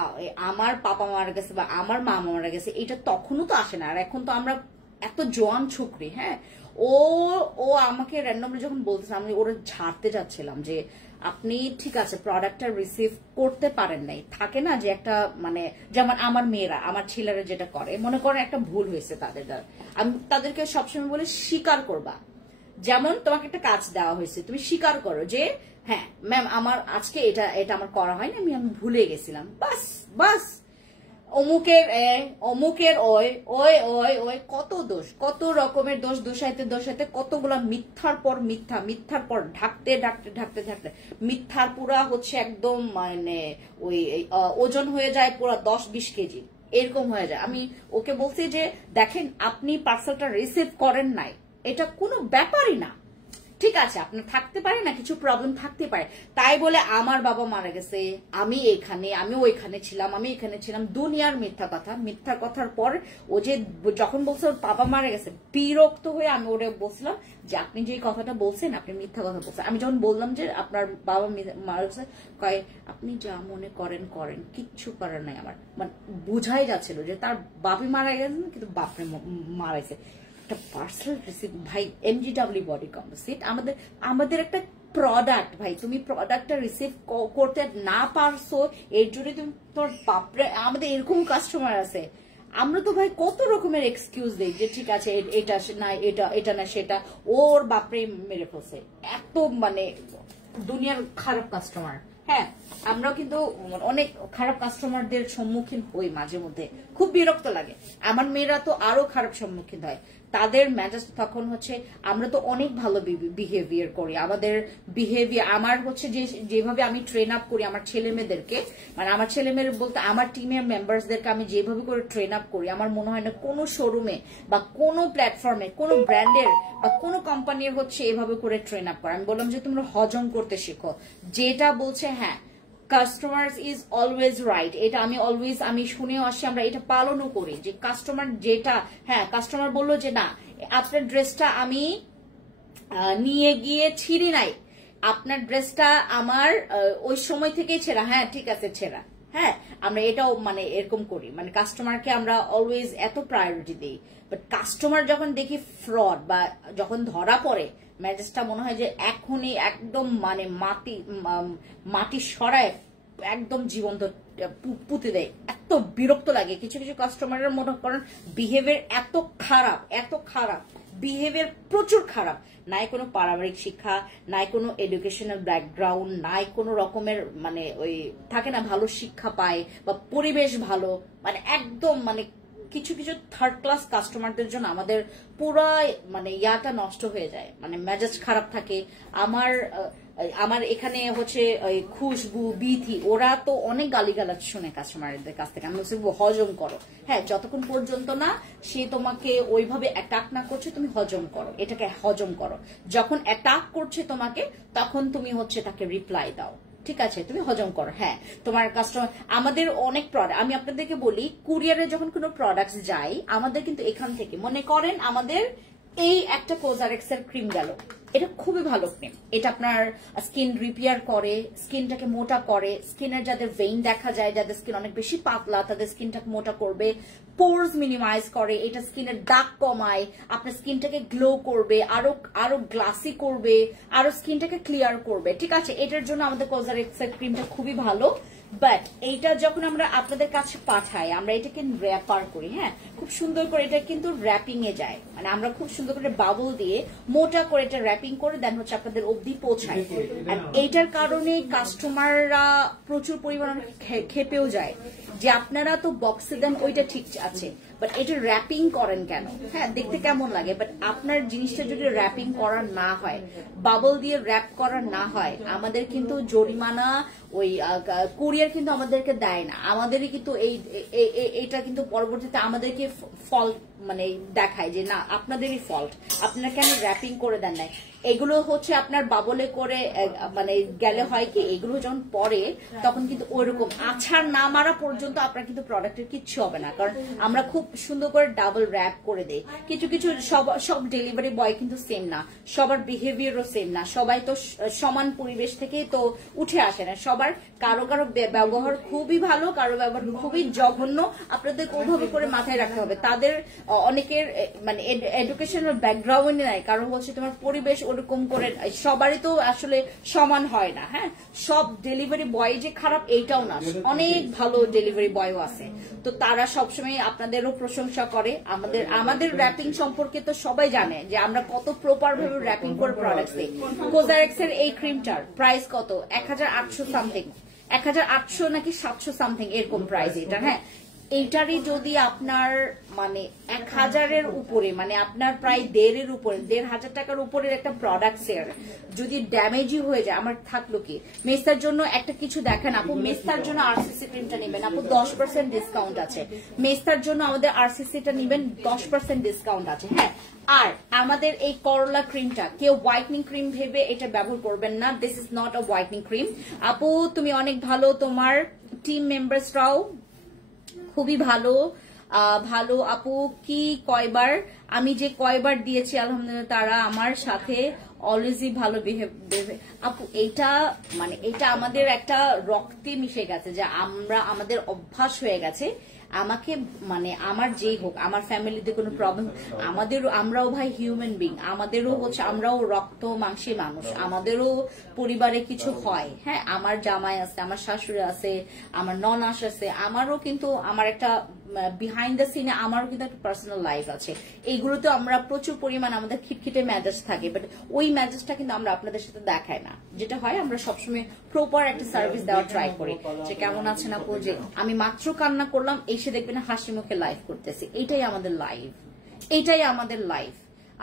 আমার পাপা মারা গেছে বা আমার মা মারা গেছে, এটা তখনও তো আসে না। আর এখন তো আমরা এত জোয়ান ছুকরি। হ্যাঁ, ও আমাকে র্যান্ডমলি যখন বলতেছে, আমি ওরা ঝাড়তে যাচ্ছিলাম যে আপনি ঠিক আছে প্রোডাক্টটা রিসিভ করতে পারেন নাই, থাকে না যে একটা মানে, যেমন আমার মেয়েরা আমার ছেলেরা যেটা করে, মনে করেন একটা ভুল হয়েছে তাদের দ্বারা, আমি তাদেরকে সবসময় বলে স্বীকার করবা। যেমন তোমাকে একটা কাজ দেওয়া হয়েছে, তুমি স্বীকার করো যে হ্যাঁ ম্যাম আমার আজকে এটা আমার করা হয়নি, আমি ভুলে গেছিলাম, বাস বাস। অমুকের ওই কত দোষ, কত রকমের দোষ, দোষাইতে কতগুলা মিথ্যার পর মিথ্যার পর ঢাকতে মিথ্যার পুরা হচ্ছে একদম মানে ওই ওজন হয়ে যায় পুরা 10-20 কেজি এরকম হয়ে যায়। আমি ওকে বলছি যে দেখেন আপনি পার্সেলটা রিসিভ করেন নাই, এটা কোনো ব্যাপারই না, ঠিক আছে আপনার থাকতে পারে না, কিছু প্রবলেম থাকতে পারে, তাই বলে আমার বাবা মারা গেছে আমি ওইখানে ছিলাম, দুনিয়ার মিথ্যা কথার পর ও যে যখন বলছে ওর বাবা মারা গেছে, বিরক্ত হয়ে আমি ওরে বলছিলাম যে আপনি যে কথাটা বলছেন আপনি মিথ্যা কথা বলছেন। আমি যখন বললাম যে আপনার বাবা মারা গেছে, কয় আপনি যা মনে করেন কিচ্ছু করার নাই আমার, মানে বুঝাই যাচ্ছিল যে তার বাপি মারা গেছে কিন্তু বাপরে মারাইছে। পার্সেল রিসিভ ভাই, MGW বডি কম্পোজিট আমাদের একটা প্রোডাক্ট ভাই, তুমি প্রোডাক্টটা রিসিভ করতে না পারছো এর জন্য তুমি তোর বাপরে, আমাদের এরকম কাস্টমার আছে। আমরা তো ভাই কত রকমের এক্সকিউজ দেই যে ঠিক আছে এটা না এটা না সেটা, ওর বাপরে মেরে ফেলছে, এত মানে দুনিয়ার খারাপ কাস্টমার। হ্যাঁ, আমরাও কিন্তু অনেক খারাপ কাস্টমারদের সম্মুখীন হই মাঝে মধ্যে, খুব বিরক্ত লাগে। আমার মেয়েরা তো আরো খারাপ সম্মুখীন হয়, তাদের মেজাজ তখন হচ্ছে, আমরা তো অনেক ভালো বিহেভিয়ার করি, আমাদের বিহেভিয়ার আমার হচ্ছে যেভাবে আমি ট্রেন আপ করি আমার ছেলে মেয়েদেরকে, মানে আমার ছেলে মেয়ের বলতে আমার টিমের মেম্বারসদেরকে আমি যেভাবে করে ট্রেন আপ করি, আমার মনে হয় না কোনো শোরুমে বা কোনো প্ল্যাটফর্মে কোনো ব্র্যান্ডের বা কোনো কোম্পানির হচ্ছে এভাবে করে ট্রেন আপ করে। আমি বললাম যে তোমরা হজম করতে শেখো, যেটা বলছে হ্যাঁ কাস্টমার ইজ অলওয়েজ রাইট, এটা আমি শুনেও আসি, আমরা এটা পালনও করি যে কাস্টমার যেটা, হ্যাঁ কাস্টমার বললো যে না আপনার ড্রেসটা আমি নিয়ে গিয়ে ছিঁড়ি নাই, আপনার ড্রেসটা আমার ওই সময় থেকেই ছেঁড়া, হ্যাঁ ঠিক আছে ছেঁড়া। হ্যাঁ, আমরা এটাও মানে এরকম করি, মানে কাস্টমারকে আমরা অলওয়েজ এত প্রায়োরিটি দিই। বাট কাস্টমার যখন দেখি ফ্রড বা যখন ধরা পড়ে, মেজাজটা মনে হয় যে এখনই একদম মানে মাটি সরায় একদম জীবন্ত পুঁতে দেয়, এত বিরক্ত লাগে। কিছু কিছু কাস্টমারের মনে করেন বিহেভিয়ার এত খারাপ বিহেভিয়ার প্রচুর খারাপ, নাই কোনো পারিবারিক শিক্ষা, নাই কোনো এডুকেশনাল ব্যাকগ্রাউন্ড, নাই কোনো রকমের মানে ওই থাকে না ভালো শিক্ষা পায় বা পরিবেশ ভালো, মানে একদম মানে কিছু কিছু থার্ড ক্লাস কাস্টমারদের জন্য আমাদের পুরো মানে ইয়াটা নষ্ট হয়ে যায়, মানে মেজাজ খারাপ থাকে। আমার এখানে হচ্ছে খুশবু বিথি ওরা তো অনেক গালিগালাজ শুনে কাস্টমারদের কাছ থেকে। আমি বলছি হজম করো, হ্যাঁ যতক্ষণ পর্যন্ত না সে তোমাকে ওইভাবে অ্যাটাক না করছে তুমি হজম করো, এটাকে হজম করো। যখন অ্যাটাক করছে তোমাকে তখন তুমি হচ্ছে তাকে রিপ্লাই দাও, ঠিক আছে, তুমি হজম করো। হ্যাঁ তোমার কাস্টমার আমাদের অনেক প্রোডাক্ট, আমি আপনাদেরকে বলি কুরিয়ারে যখন কোনো প্রোডাক্টস যায় আমাদের কিন্তু এখান থেকে মনে করেন আমাদের এই একটা কোজারেক্স এর ক্রিম গেল, এটা খুবই ভালো ক্রিম, এটা আপনার স্কিন রিপেয়ার করে, স্কিনটাকে মোটা করে, স্কিনের যাদের ভেইন দেখা যায়, যাদের স্কিন অনেক বেশি পাতলা তাদের স্কিনটাকে মোটা করবে, পোরস মিনিমাইজ করে, এটা স্কিনের দাগ কমায়, আপনার স্কিনটাকে গ্লো করবে, আরো গ্লাসি করবে, আরো স্কিনটাকে ক্লিয়ার করবে, ঠিক আছে। এটার জন্য আমাদের কোজারেক্স এর ক্রিমটা খুবই ভালো। বাট এইটা যখন আমরা আপনাদের কাছে পাঠাই আমরা এটাকে র্যাপার করি, হ্যাঁ খুব সুন্দর করে এটা কিন্তু র্যাপিং এ যায়, মানে আমরা খুব সুন্দর করে বাবল দিয়ে মোটা করে এটা র্যাপিং করে দেন হচ্ছে আপনাদের অবধি পৌঁছায়। আর এইটার কারণে কাস্টমাররা প্রচুর পরিমাণে খেপেও যায় যে আপনারা তো বক্সে দেন ওইটা ঠিক আছে বাট এটা র্যাপিং করেন কেন, হ্যাঁ দেখতে কেমন লাগে, বাট আপনার জিনিসটা যদি র্যাপিং করা না হয়, বাবল দিয়ে র্যাপ করা না হয়, আমাদের কিন্তু জরিমানা ওই কুরিয়ার কিন্তু আমাদেরকে দেয় না, আমাদেরই কিন্তু এইটা কিন্তু পরবর্তীতে আমাদেরকে ফল্ট মানে দেখায় যে না আপনাদেরই ফল্ট, আপনারা কেন র্যাপিং করে দেন নাই। এগুলো হচ্ছে আপনার বাবলে করে মানে গেলে হয় কি এগুলো যখন পরে তখন কিন্তু ওইরকম আছাড় না মারা পর্যন্ত আপনার কিন্তু প্রোডাক্টের কিচ্ছু হবে না, কারণ আমরা খুব সুন্দর করে ডাবল র্যাপ করে দেই। কিছু কিছু সব ডেলিভারি বয় কিন্তু সেম না, সবার বিহেভিয়ারও সেম না, সবাই তো সমান পরিবেশ থেকে তো উঠে আসে না, সবার কারো কারো ব্যবহার খুবই ভালো, কারো ব্যবহার খুবই জঘন্য, আপনাদের ওইভাবে করে মাথায় রাখতে হবে। তাদের অনেকের মানে এডুকেশনাল ব্যাকগ্রাউন্ড নাই, কারণ হচ্ছে তোমার পরিবেশ ওরকম করে, সবারই তো আসলে সমান হয় না, হ্যাঁ সব ডেলিভারি বয় যে খারাপ এইটাও না, অনেক ভালো ডেলিভারি বয়ও আছে, তো তারা সবসময় আপনাদেরও প্রশংসা করে। আমাদের র্যাপিং সম্পর্কে তো সবাই জানে যে আমরা কত প্রপার ভাবে র্যাপিং করে প্রোডাক্টস দিই। কোজারেক্স এর এই ক্রিমটার প্রাইস কত 1800 সামথিং, 1800 নাকি 700 সামথিং এরকম প্রাইস এটা, হ্যাঁ এইটারই যদি আপনার মানে 1000-এর উপরে মানে আপনার প্রায় 1.5-এর উপরে 1,500 টাকার উপরের একটা প্রোডাক্ট এর যদি ড্যামেজই হয়ে যায় আমার থাকলো কি। মেস্তার জন্য একটা কিছু দেখেন আপু, মেস্তার জন্য আরসিসি ক্রিমটা নেবেন আপু 10% ডিসকাউন্ট আছে, মেস্তার জন্য আমাদের আরসিসিটা নেবেন 10% ডিসকাউন্ট আছে, হ্যাঁ। আর আমাদের এই করলা ক্রিমটা কেউ হোয়াইটনিং ক্রিম ভেবে এটা ব্যবহার করবেন না, this is not a whitening cream. আপু তুমি অনেক ভালো, তোমার টিম মেম্বার্সরাও খুবই ভালো ভালো। আপু কি কয়বার আমি যে কয়বার দিয়েছি আলহামদুলিল্লাহ তারা আমার সাথে অলওয়েজই ভালো বিহেভ। আপু এইটা মানে এটা আমাদের একটা রক্তে মিশে গেছে যে আমাদের অভ্যাস হয়ে গেছে, আমাকে মানে আমার যেই হোক আমার ফ্যামিলিতে কোনো প্রবলেম, আমরাও ভাই হিউম্যান বিং, আমাদেরও হচ্ছে আমরাও রক্ত মাংসী মানুষ, আমাদেরও পরিবারে কিছু হয়, হ্যাঁ আমার জামাই আছে, আমার শাশুড়ি আছে, আমার ননাস আছে, আমারও কিন্তু আমার একটা বিহাইন্ড দ্য সিনে আমারও কিন্তু একটা পার্সোনাল লাইফ আছে, এইগুলোতে আমরা প্রচুর পরিমাণ আমাদের খিটখিটে মেজাজ থাকে, বাট ওই মেজাজটা কিন্তু আমরা আপনাদের সাথে দেখাই না। যেটা হয় আমরা সবসময় প্রপার একটা সার্ভিস দেওয়ার ট্রাই করি, যে কেমন আছেন আপু, যে আমি মাত্র কান্না করলাম এসে দেখবেন হাসি মুখে লাইভ করতেছি, এইটাই আমাদের লাইফ, এইটাই আমাদের লাইফ।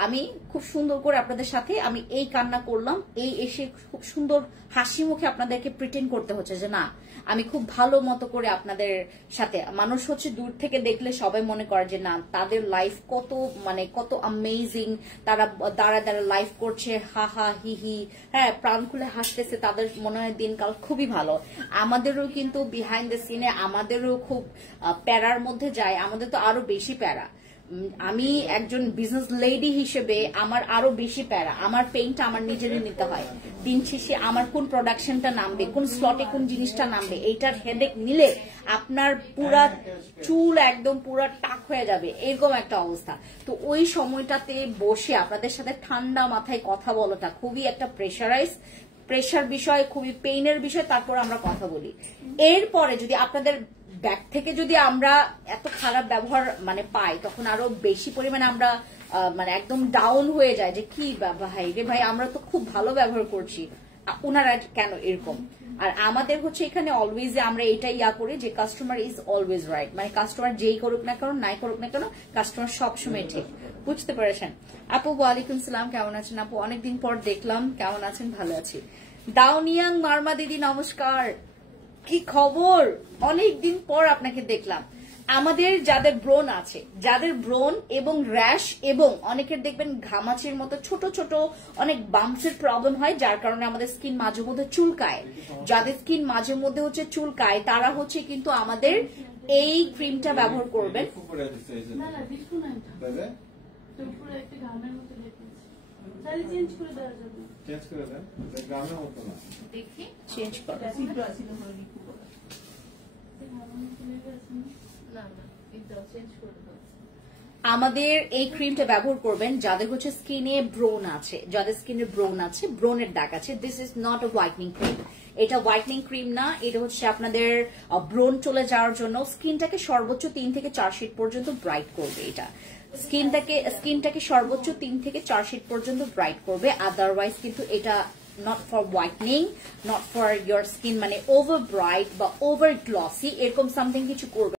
আমি খুব সুন্দর করে আপনাদের সাথে আমি এই কান্না করলাম, এই এসে খুব সুন্দর হাসি মুখে আপনাদেরকে প্রিটেন্ড করতে হচ্ছে যে না আমি খুব ভালো মতো করে আপনাদের সাথে। মানুষ হচ্ছে দূর থেকে দেখলে সবাই মনে করে যে না তাদের লাইফ কত মানে কত অ্যামেজিং, তারা দাঁড়া দাঁড়া লাইফ করছে, হা হা হি হি, হ্যাঁ প্রাণ খুলে হাসতেছে, তাদের মনে হয় দিনকাল খুবই ভালো। আমাদেরও কিন্তু বিহাইন্ড দ্য সিনে আমাদেরও খুব প্যারার মধ্যে যায়, আমাদের তো আরো বেশি প্যারা। আমি একজন বিজনেস লেডি হিসেবে আমার আরো বেশি প্যারা, আমার পেইনটা আমার নিজেরই নিতে হয়, দিন শেষে আমার কোন প্রোডাকশনটা নামবে, কোন স্লটে কোন জিনিসটা নামবে, এইটার হেডেক নিলে আপনার পুরা চুল একদম পুরা টাক হয়ে যাবে, এরকম একটা অবস্থা। তো ওই সময়টাতে বসে আপনাদের সাথে ঠান্ডা মাথায় কথা বলাটা খুবই একটা প্রেশার বিষয়, খুবই পেইনের বিষয়, তারপর আমরা কথা বলি। এরপরে যদি আপনাদের ব্যাক থেকে যদি আমরা এত খারাপ ব্যবহার মানে পাই তখন আরো বেশি পরিমাণে আমরা মানে একদম ডাউন হয়ে যায় যে কি ভাই রে ভাই আমরা তো খুব ভালো ব্যবহার করছি, ওনারা কেন এরকম। আর আমাদের হচ্ছে এখানে অলওয়েজ আমরা এটাই ইয়া করি যে কাস্টমার ইজ অলওয়েজ রাইট, মানে কাস্টমার যেই করুক না কেন নাই করুক না কেন কাস্টমার সবসময় ঠিক, বুঝতে পেরেছেন। আপু ওয়ালাইকুম সালাম, কেমন আছেন আপু? অনেকদিন পর দেখলাম, কেমন আছেন? ভালো আছি। দাউনিয়াং মার্মা দিদি নমস্কার, কি খবর? অনেকদিন পর আপনাকে দেখলাম। আমাদের যাদের ব্রণ আছে, যাদের ব্রণ এবং র্যাশ এবং অনেকের দেখবেন ঘামাচির মতো ছোট ছোট অনেক বাম্পসের প্রবলেম হয়, যার কারণে আমাদের স্কিন মাঝে মধ্যে চুলকায়, যাদের স্কিন মাঝে মধ্যে হচ্ছে চুলকায় তারা হচ্ছে কিন্তু আমাদের এই ক্রিমটা ব্যবহার করবেন। চেঞ্জ করে আমাদের এই ক্রিমটা ব্যবহার করবেন যাদের হচ্ছে স্কিনে ব্রোন আছে, যাদের স্কিনে ব্রোন আছে, ব্রোনের দাগ আছে। This is not a whitening cream, এটা হোয়াইটনিং ক্রিম না, এটা হচ্ছে আপনাদের ব্রোন চলে যাওয়ার জন্য স্কিনটাকে সর্বোচ্চ 3 থেকে 4 শীট পর্যন্ত ব্রাইট করবে। এটা স্কিনটাকে সর্বোচ্চ 3 থেকে 4 শীট পর্যন্ত ব্রাইট করবে। আদারওয়াইজ কিন্তু এটা not for whitening, not for your skin মানে ওভার ব্রাইট বা ওভার গ্লসি এরকম সামথিং কিছু করবে